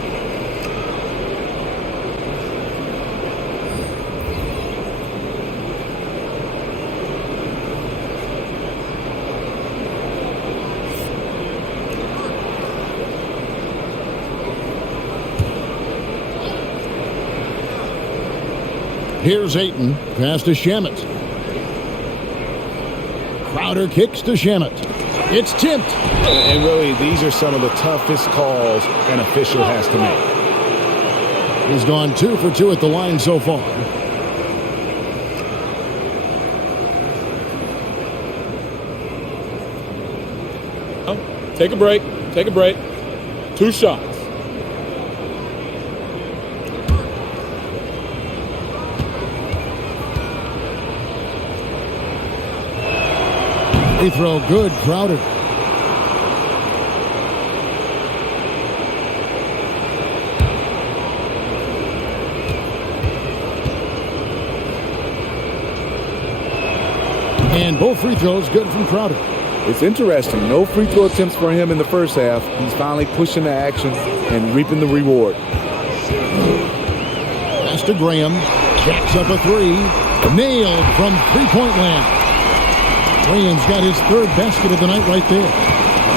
Here's Ayton. Pass to Shamet. Crowder kicks to Shamet. It's tipped. And really, these are some of the toughest calls an official has to make. He's gone 2 for 2 at the line so far. Take a break. Take a break. 2 shots. Free throw good. Crowder. And both free throws good from Crowder. It's interesting. No free throw attempts for him in the first half. He's finally pushing the action and reaping the reward. Pass to Graham. Jacks up a 3. Nailed from three-point land. Graham's got his 3rd basket of the night right there.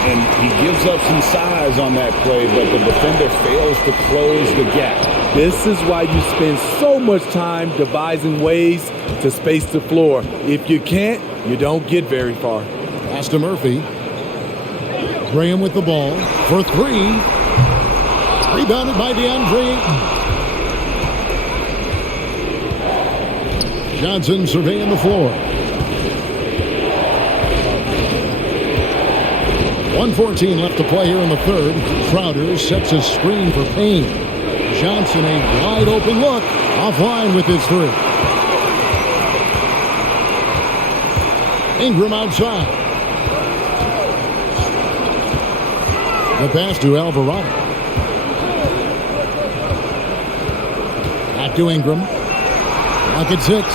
And he gives up some size on that play, but the defender fails to close the gap. This is why you spend so much time devising ways to space the floor. If you can't, you don't get very far. Pass to Murphy. Graham with the ball for 3. Rebounded by DeAndre Ayton. Johnson surveying the floor. 1:14 left to play here in the 3rd. Crowder sets his screen for Payne. Johnson, a wide open look, offline with his 3. Ingram outside. The pass to Alvarado. Back to Ingram. Clock at 6.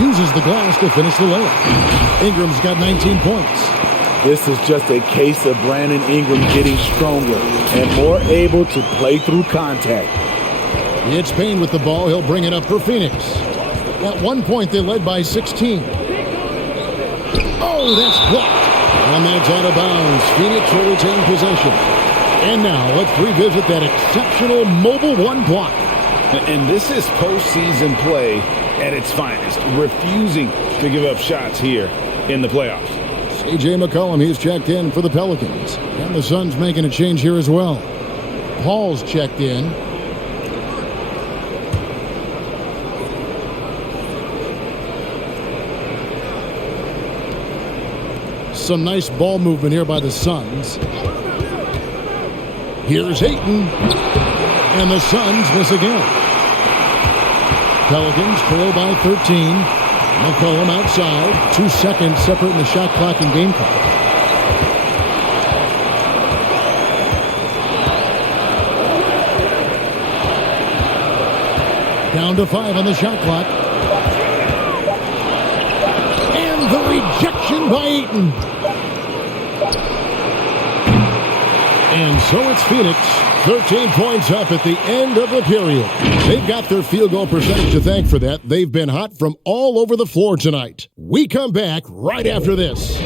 Uses the glass to finish the layup. Ingram's got 19 points. This is just a case of Brandon Ingram getting stronger and more able to play through contact. It's Payne with the ball. He'll bring it up for Phoenix. At one point, they led by 16. Oh, that's blocked. And that's out of bounds. Phoenix will retain possession. And now, let's revisit that exceptional mobile 1 block. And this is postseason play at its finest, refusing to give up shots here in the playoffs. C.J. McCollum, he's checked in for the Pelicans. And the Suns making a change here as well. Paul's checked in. Some nice ball movement here by the Suns. Here's Ayton. And the Suns miss again. Pelicans trail by 13. McCollum outside. 2 seconds separating the shot clock and game clock. Down to 5 on the shot clock. And the rejection by Ayton. And so it's Phoenix, 13 points up at the end of the period. They've got their field goal percentage to thank for that. They've been hot from all over the floor tonight. We come back right after this.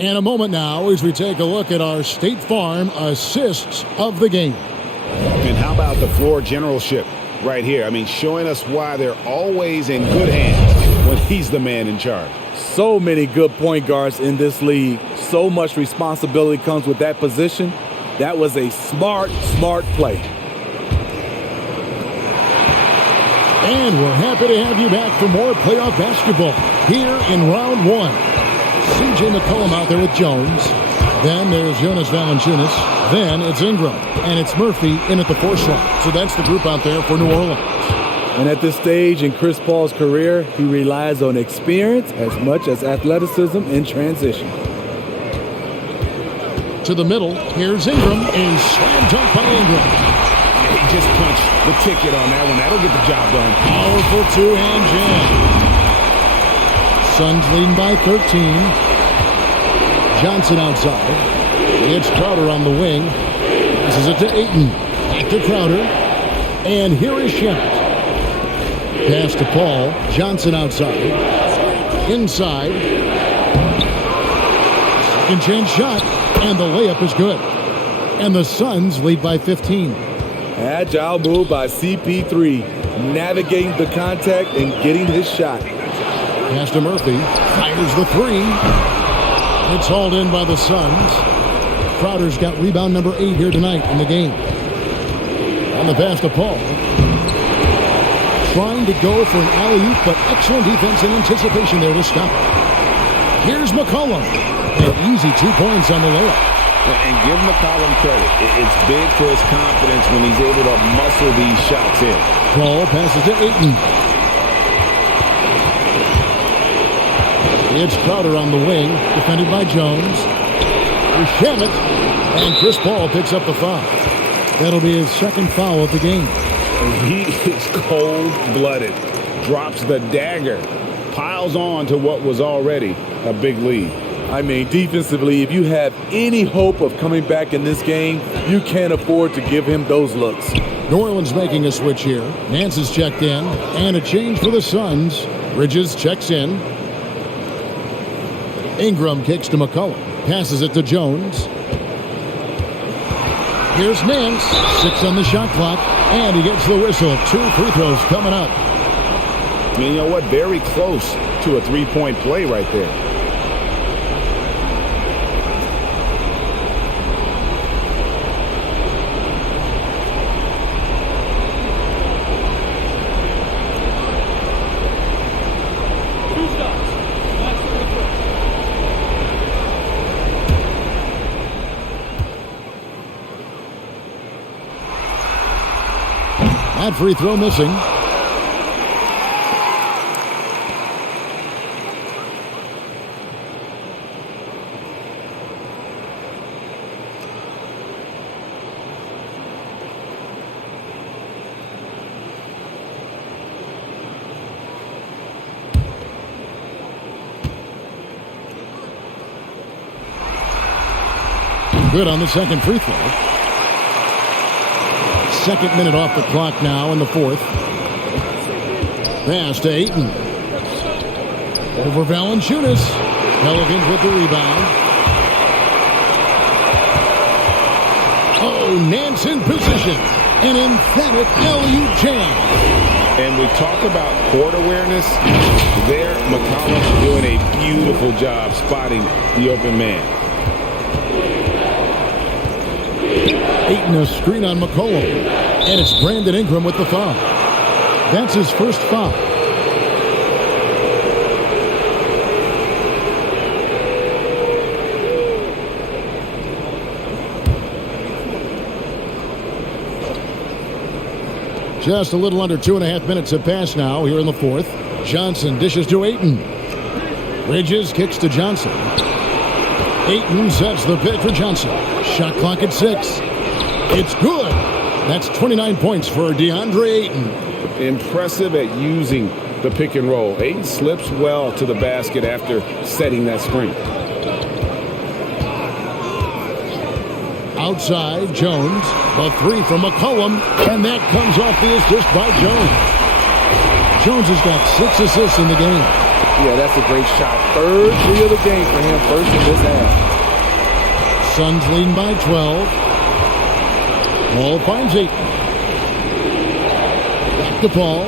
In a moment now as we take a look at our State Farm assists of the game. And how about the floor generalship right here? I mean, showing us why they're always in good hands when he's the man in charge. So many good point guards in this league. So much responsibility comes with that position. That was a smart play. And we're happy to have you back for more playoff basketball here in round 1. C.J. McCollum out there with Jones. Then there's Jonas Valanciunas. Then it's Ingram. And it's Murphy in at the 4 slot. So that's the group out there for New Orleans. And at this stage in Chris Paul's career, he relies on experience as much as athleticism in transition. To the middle, here's Ingram. And slam dunk by Ingram. He just punched the ticket on that one. That'll get the job done. Powerful two-hand jam. Suns leading by 13. Johnson outside. It's Crowder on the wing. This is it to Ayton. Back to Crowder. And here is Shemp. Pass to Paul. Johnson outside. Inside. Second chance shot. And the layup is good. And the Suns lead by 15. Agile move by CP3. Navigating the contact and getting his shot. Pass to Murphy. Fires the 3. It's hauled in by the Suns. Crowder's got rebound number 8 here tonight in the game. On the pass to Paul. Trying to go for an alley-oop, but excellent defense and anticipation there to stop it. Here's McCollum. An easy 2 points on the layup. And give McCollum credit. It's big for his confidence when he's able to muscle these shots in. Paul passes to Ayton. It's Crowder on the wing, defended by Jones. Shamit, and Chris Paul picks up the foul. That'll be his second foul of the game. He is cold-blooded, drops the dagger, piles on to what was already a big lead. I mean, defensively, if you have any hope of coming back in this game, you can't afford to give him those looks. New Orleans making a switch here. Nance is checked in, and a change for the Suns. Bridges checks in. Ingram kicks to McCollum. Passes it to Jones. Here's Nance. 6 on the shot clock. And he gets the whistle. 2 free throws coming up. And you know what? Very close to a three-point play right there. That free throw missing. Good on the second free throw. Second minute off the clock now in the fourth. Pass to Ayton. Over Valanciunas. Pelicans with the rebound. Oh, Nance in position. An emphatic alley-oop jam. And we talk about court awareness. There, McCollum doing a beautiful job spotting the open man. Ayton a screen on McCollum. And it's Brandon Ingram with the foul. That's his first foul. Just a little under 2.5 minutes have passed now here in the fourth. Johnson dishes to Ayton. Bridges kicks to Johnson. Ayton sets the pick for Johnson. Shot clock at 6. It's good. That's 29 points for DeAndre Ayton. Impressive at using the pick and roll. Ayton slips well to the basket after setting that screen. Outside, Jones. A three from McCollum, and that comes off the assist by Jones. Jones has got 6 assists in the game. Yeah, that's a great shot. Third three of the game for him, first in this half. Suns leading by 12. Paul finds Ayton. Back to Paul.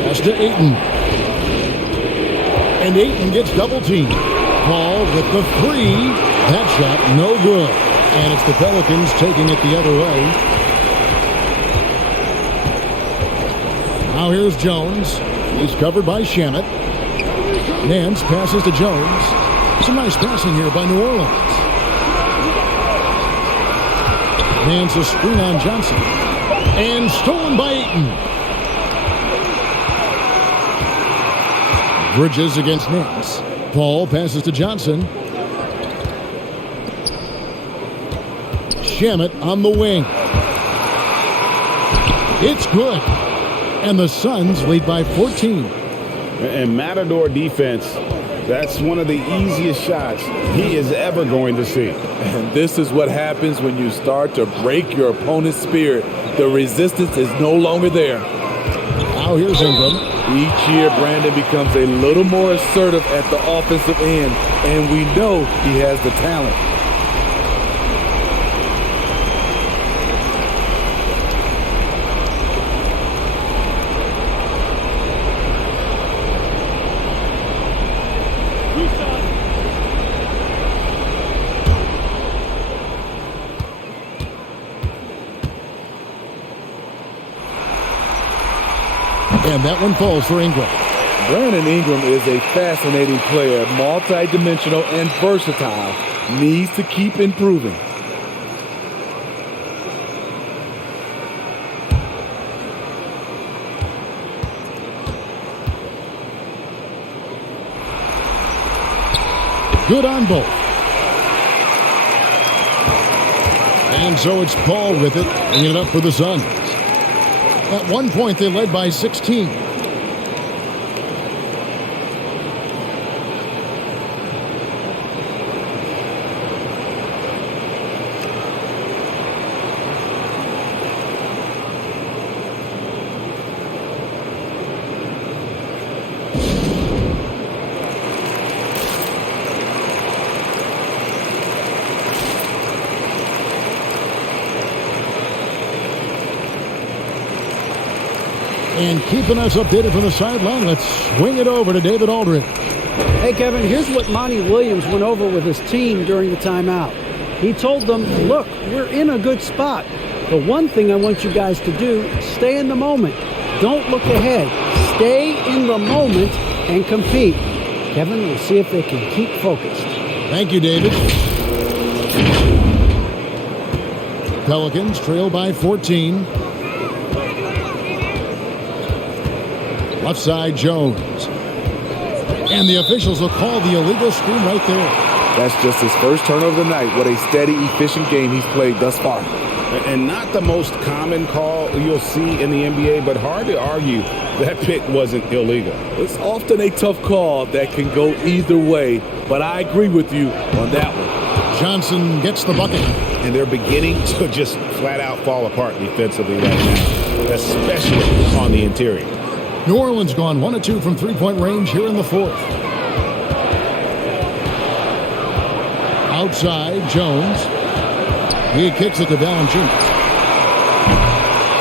Pass to Ayton. And Ayton gets double teamed. Paul with the three. That shot no good. And it's the Pelicans taking it the other way. Now here's Jones. He's covered by Shamet. Nance passes to Jones. Some nice passing here by New Orleans. Nance a screen on Johnson. And stolen by Ayton. Bridges against Nance. Paul passes to Johnson. Shamet on the wing. It's good. And the Suns lead by 14. And Matador defense, that's one of the easiest shots he is ever going to see. And this is what happens when you start to break your opponent's spirit. The resistance is no longer there. Now here's Ingram. Each year, Brandon becomes a little more assertive at the offensive end, and we know he has the talent. And that one falls for Ingram. Brandon Ingram is a fascinating player, multi-dimensional and versatile. Needs to keep improving. Good on both. And so it's Paul with it, bringing it up for the Suns. At one point, they led by 16. And keeping us updated from the sideline, let's swing it over to David Aldridge. Hey, Kevin, here's what Monty Williams went over with his team during the timeout. He told them, look, we're in a good spot. The one thing I want you guys to do, stay in the moment. Don't look ahead. Stay in the moment and compete. Kevin, we'll see if they can keep focused. Thank you, David. Pelicans trail by 14. Left side, Jones. And the officials will call the illegal screen right there. That's just his first turnover of the night. What a steady, efficient game he's played thus far. And not the most common call you'll see in the NBA, but hard to argue that pick wasn't illegal. It's often a tough call that can go either way, but I agree with you on that one. Johnson gets the bucket. And they're beginning to just flat out fall apart defensively right now, especially on the interior. New Orleans gone 1 of 2 from three-point range here in the fourth. Outside, Jones. He kicks it to Valanciunas.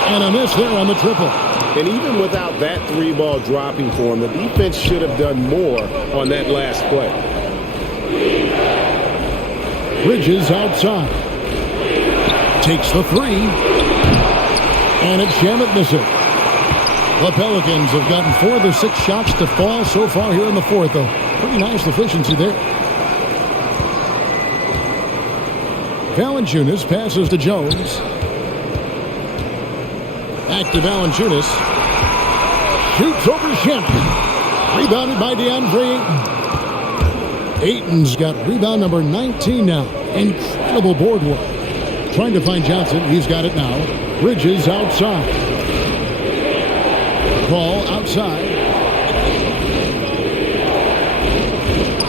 And a miss there on the triple. And even without that three ball dropping for him, the defense should have done more on that last play. Bridges outside. Takes the three. And it's Shamet missing. The Pelicans have gotten 4 of their 6 shots to fall so far here in the fourth, though. Pretty nice efficiency there. Valanciunas passes to Jones. Back to Valanciunas. Shoots over Shannon. Rebounded by DeAndre Ayton. Ayton's got rebound number 19 now. Incredible board work. Trying to find Johnson. He's got it now. Bridges outside. Ball outside.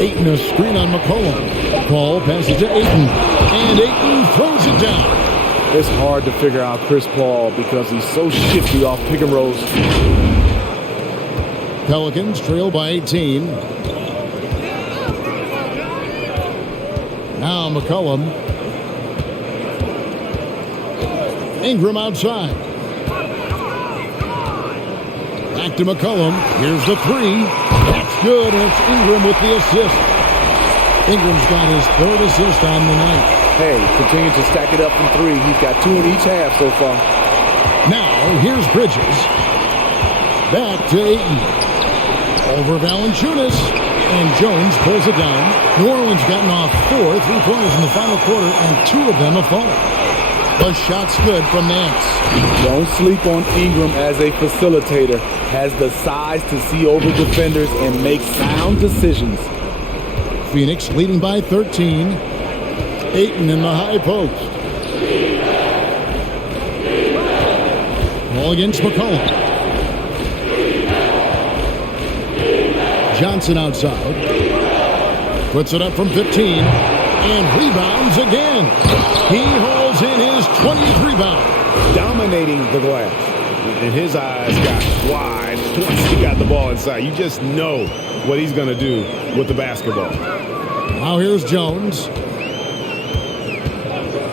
Ayton a screen on McCollum. Ball passes to Ayton. And Ayton throws it down. It's hard to figure out Chris Paul because he's so shifty off pick and rolls. Pelicans trail by 18. Now McCollum. Ingram outside. Back to McCollum. Here's the three. That's good, and it's Ingram with the assist. Ingram's got his third assist on the night. Hey, continue to stack it up from three. He's got 2 in each half so far. Now, here's Bridges. Back to Ayton. Over Valanciunas. And Jones pulls it down. New Orleans gotten off 4 3-pointers in the final quarter, and 2 of them have fallen. The shot's good from Nance. Don't sleep on Ingram as a facilitator. Has the size to see over defenders and make sound decisions. Phoenix leading by 13. Ayton in the high post. Ball against McCollum. Johnson outside. Puts it up from 15. And rebounds again. He hauls in his 20th rebound. Dominating the glass. And his eyes got wide once he got the ball inside. You just know what he's going to do with the basketball. Now here's Jones.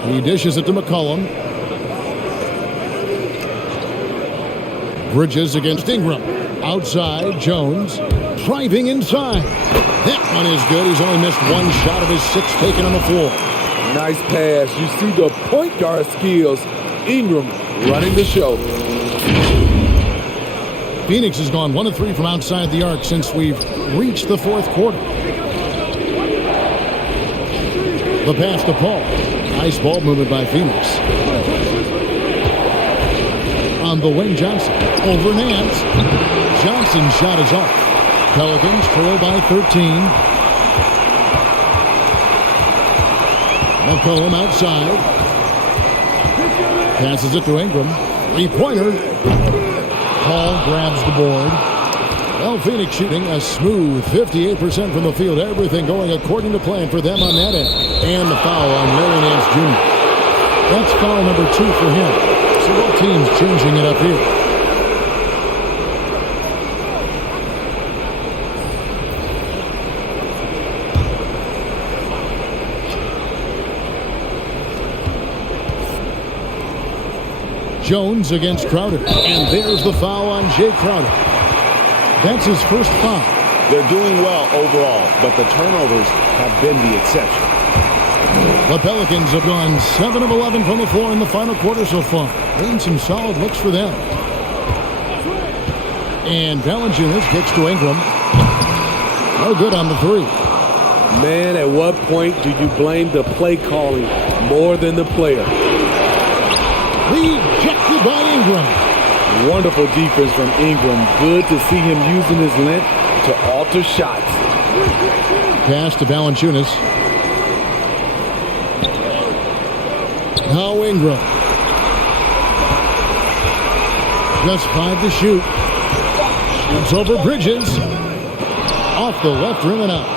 He dishes it to McCollum. Bridges against Ingram. Outside, Jones. Driving inside. That one is good. He's only missed 1 shot of his 6 taken on the floor. Nice pass. You see the point guard skills. Ingram running the show. Phoenix has gone 1 of 3 from outside the arc since we've reached the 4th quarter. The pass to Paul. Nice ball movement by Phoenix. On the wing, Johnson. Over Nance. Johnson's shot is off. Pelicans trail by 13. McCollum outside. Passes it to Ingram. 3-pointer. Paul grabs the board. Well, Phoenix shooting a smooth 58% from the field. Everything going according to plan for them on that end. And the foul on Larry Nance Jr. That's foul number 2 for him. So both teams changing it up here. Jones against Crowder. And there's the foul on Jay Crowder. That's his first foul. They're doing well overall, but the turnovers have been the exception. The Pelicans have gone 7 of 11 from the floor in the final quarter so far. Been some solid looks for them. And Valanciunas kicks to Ingram. No good on the 3. Man, at what point do you blame the play calling more than the player? Rejected by Ingram. Wonderful defense from Ingram. Good to see him using his length to alter shots. Pass to Valanciunas. Now Ingram. Just 5 to shoot. Shoots over Bridges. Off the left rim and out.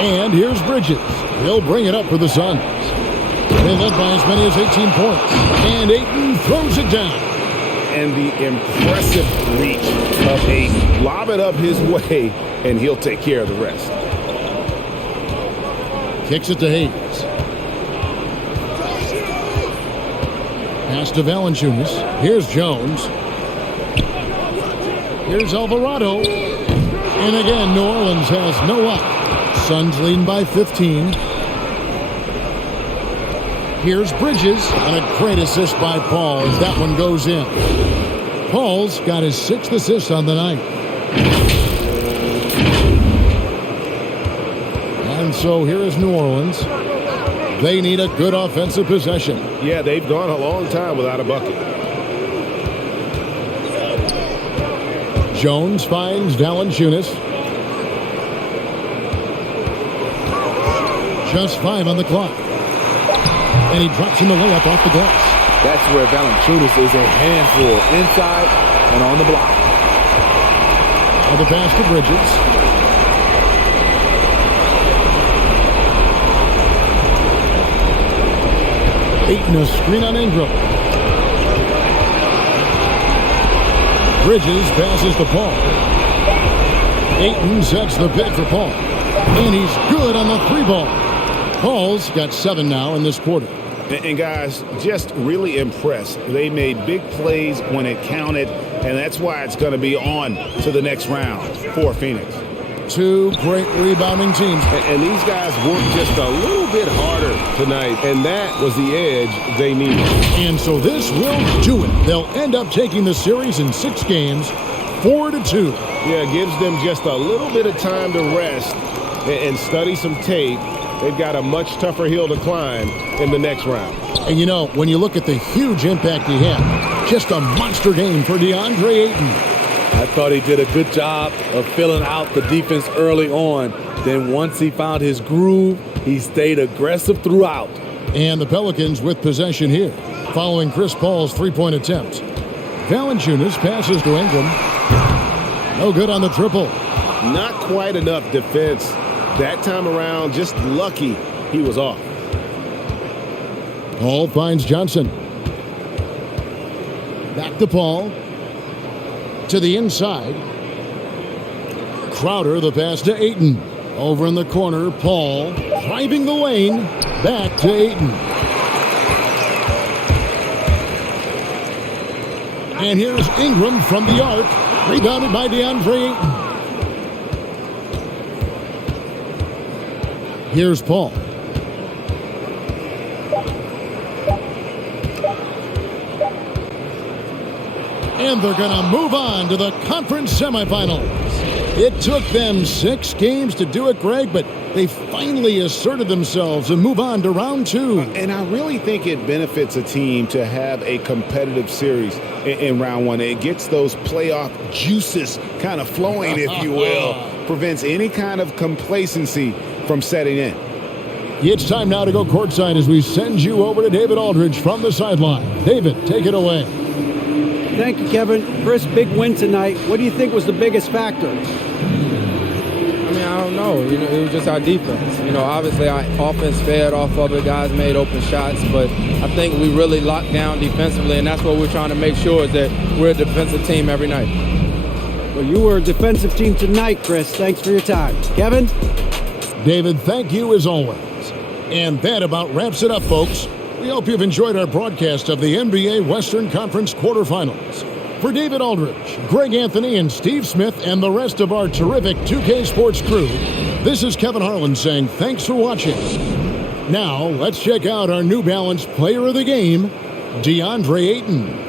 And here's Bridges. He'll bring it up for the Suns. They led by as many as 18 points. And Ayton throws it down. And the impressive reach of Ayton. Lob it up his way, and he'll take care of the rest. Kicks it to Hayes. Pass to Valanciunas. Here's Jones. Here's Alvarado. And again, New Orleans has no up. Suns leading by 15. Here's Bridges, and a great assist by Paul as that one goes in. Paul's got his 6th assist on the night. And so here is New Orleans. They need a good offensive possession. Yeah, they've gone a long time without a bucket. Jones finds Valanciunas. Just 5 on the clock. And he drops in the layup off the glass. That's where Valanciunas is a handful, inside and on the block. Now the pass to Bridges. Ayton a screen on Ingram. Bridges passes to Paul. Ayton sets the pick for Paul. And he's good on the 3-ball. Paul's got 7 now in this quarter. And guys, just really impressed. They made big plays when it counted, and that's why it's going to be on to the next round for Phoenix. 2 great rebounding teams. And these guys worked just a little bit harder tonight, and that was the edge they needed. And so this will do it. They'll end up taking the series in 6 games, 4-2. Yeah, it gives them just a little bit of time to rest and study some tape. They've got a much tougher hill to climb in the next round. And you know, when you look at the huge impact he had, just a monster game for DeAndre Ayton. I thought he did a good job of filling out the defense early on. Then once he found his groove, he stayed aggressive throughout. And the Pelicans with possession here, following Chris Paul's 3-point attempt. Valanciunas passes to Ingram. No good on the triple. Not quite enough defense. That time around, just lucky he was off. Paul finds Johnson. Back to Paul. To the inside. Crowder, the pass to Ayton. Over in the corner, Paul driving the lane. Back to Ayton. And here's Ingram from the arc. Rebounded by DeAndre Ayton. Here's Paul. And they're going to move on to the conference semifinals. It took them 6 games to do it, Greg, but they finally asserted themselves and move on to round 2. And I really think it benefits a team to have a competitive series in round 1. It gets those playoff juices kind of flowing, if you will. Prevents any kind of complacency from setting in. It's time now to go courtside as we send you over to David Aldridge from the sideline. David, take it away. Thank you, Kevin. Chris, big win tonight. What do you think was the biggest factor? I don't know. It was just our defense. Obviously our offense fed off of it. Guys made open shots, but I think we really locked down defensively, and that's what we're trying to make sure is that we're a defensive team every night. Well, you were a defensive team tonight, Chris. Thanks for your time. Kevin? David, thank you as always. And that about wraps it up, folks. We hope you've enjoyed our broadcast of the NBA Western Conference quarterfinals. For David Aldridge, Greg Anthony, and Steve Smith, and the rest of our terrific 2K Sports crew, this is Kevin Harlan saying thanks for watching. Now, let's check out our New Balance Player of the Game, DeAndre Ayton.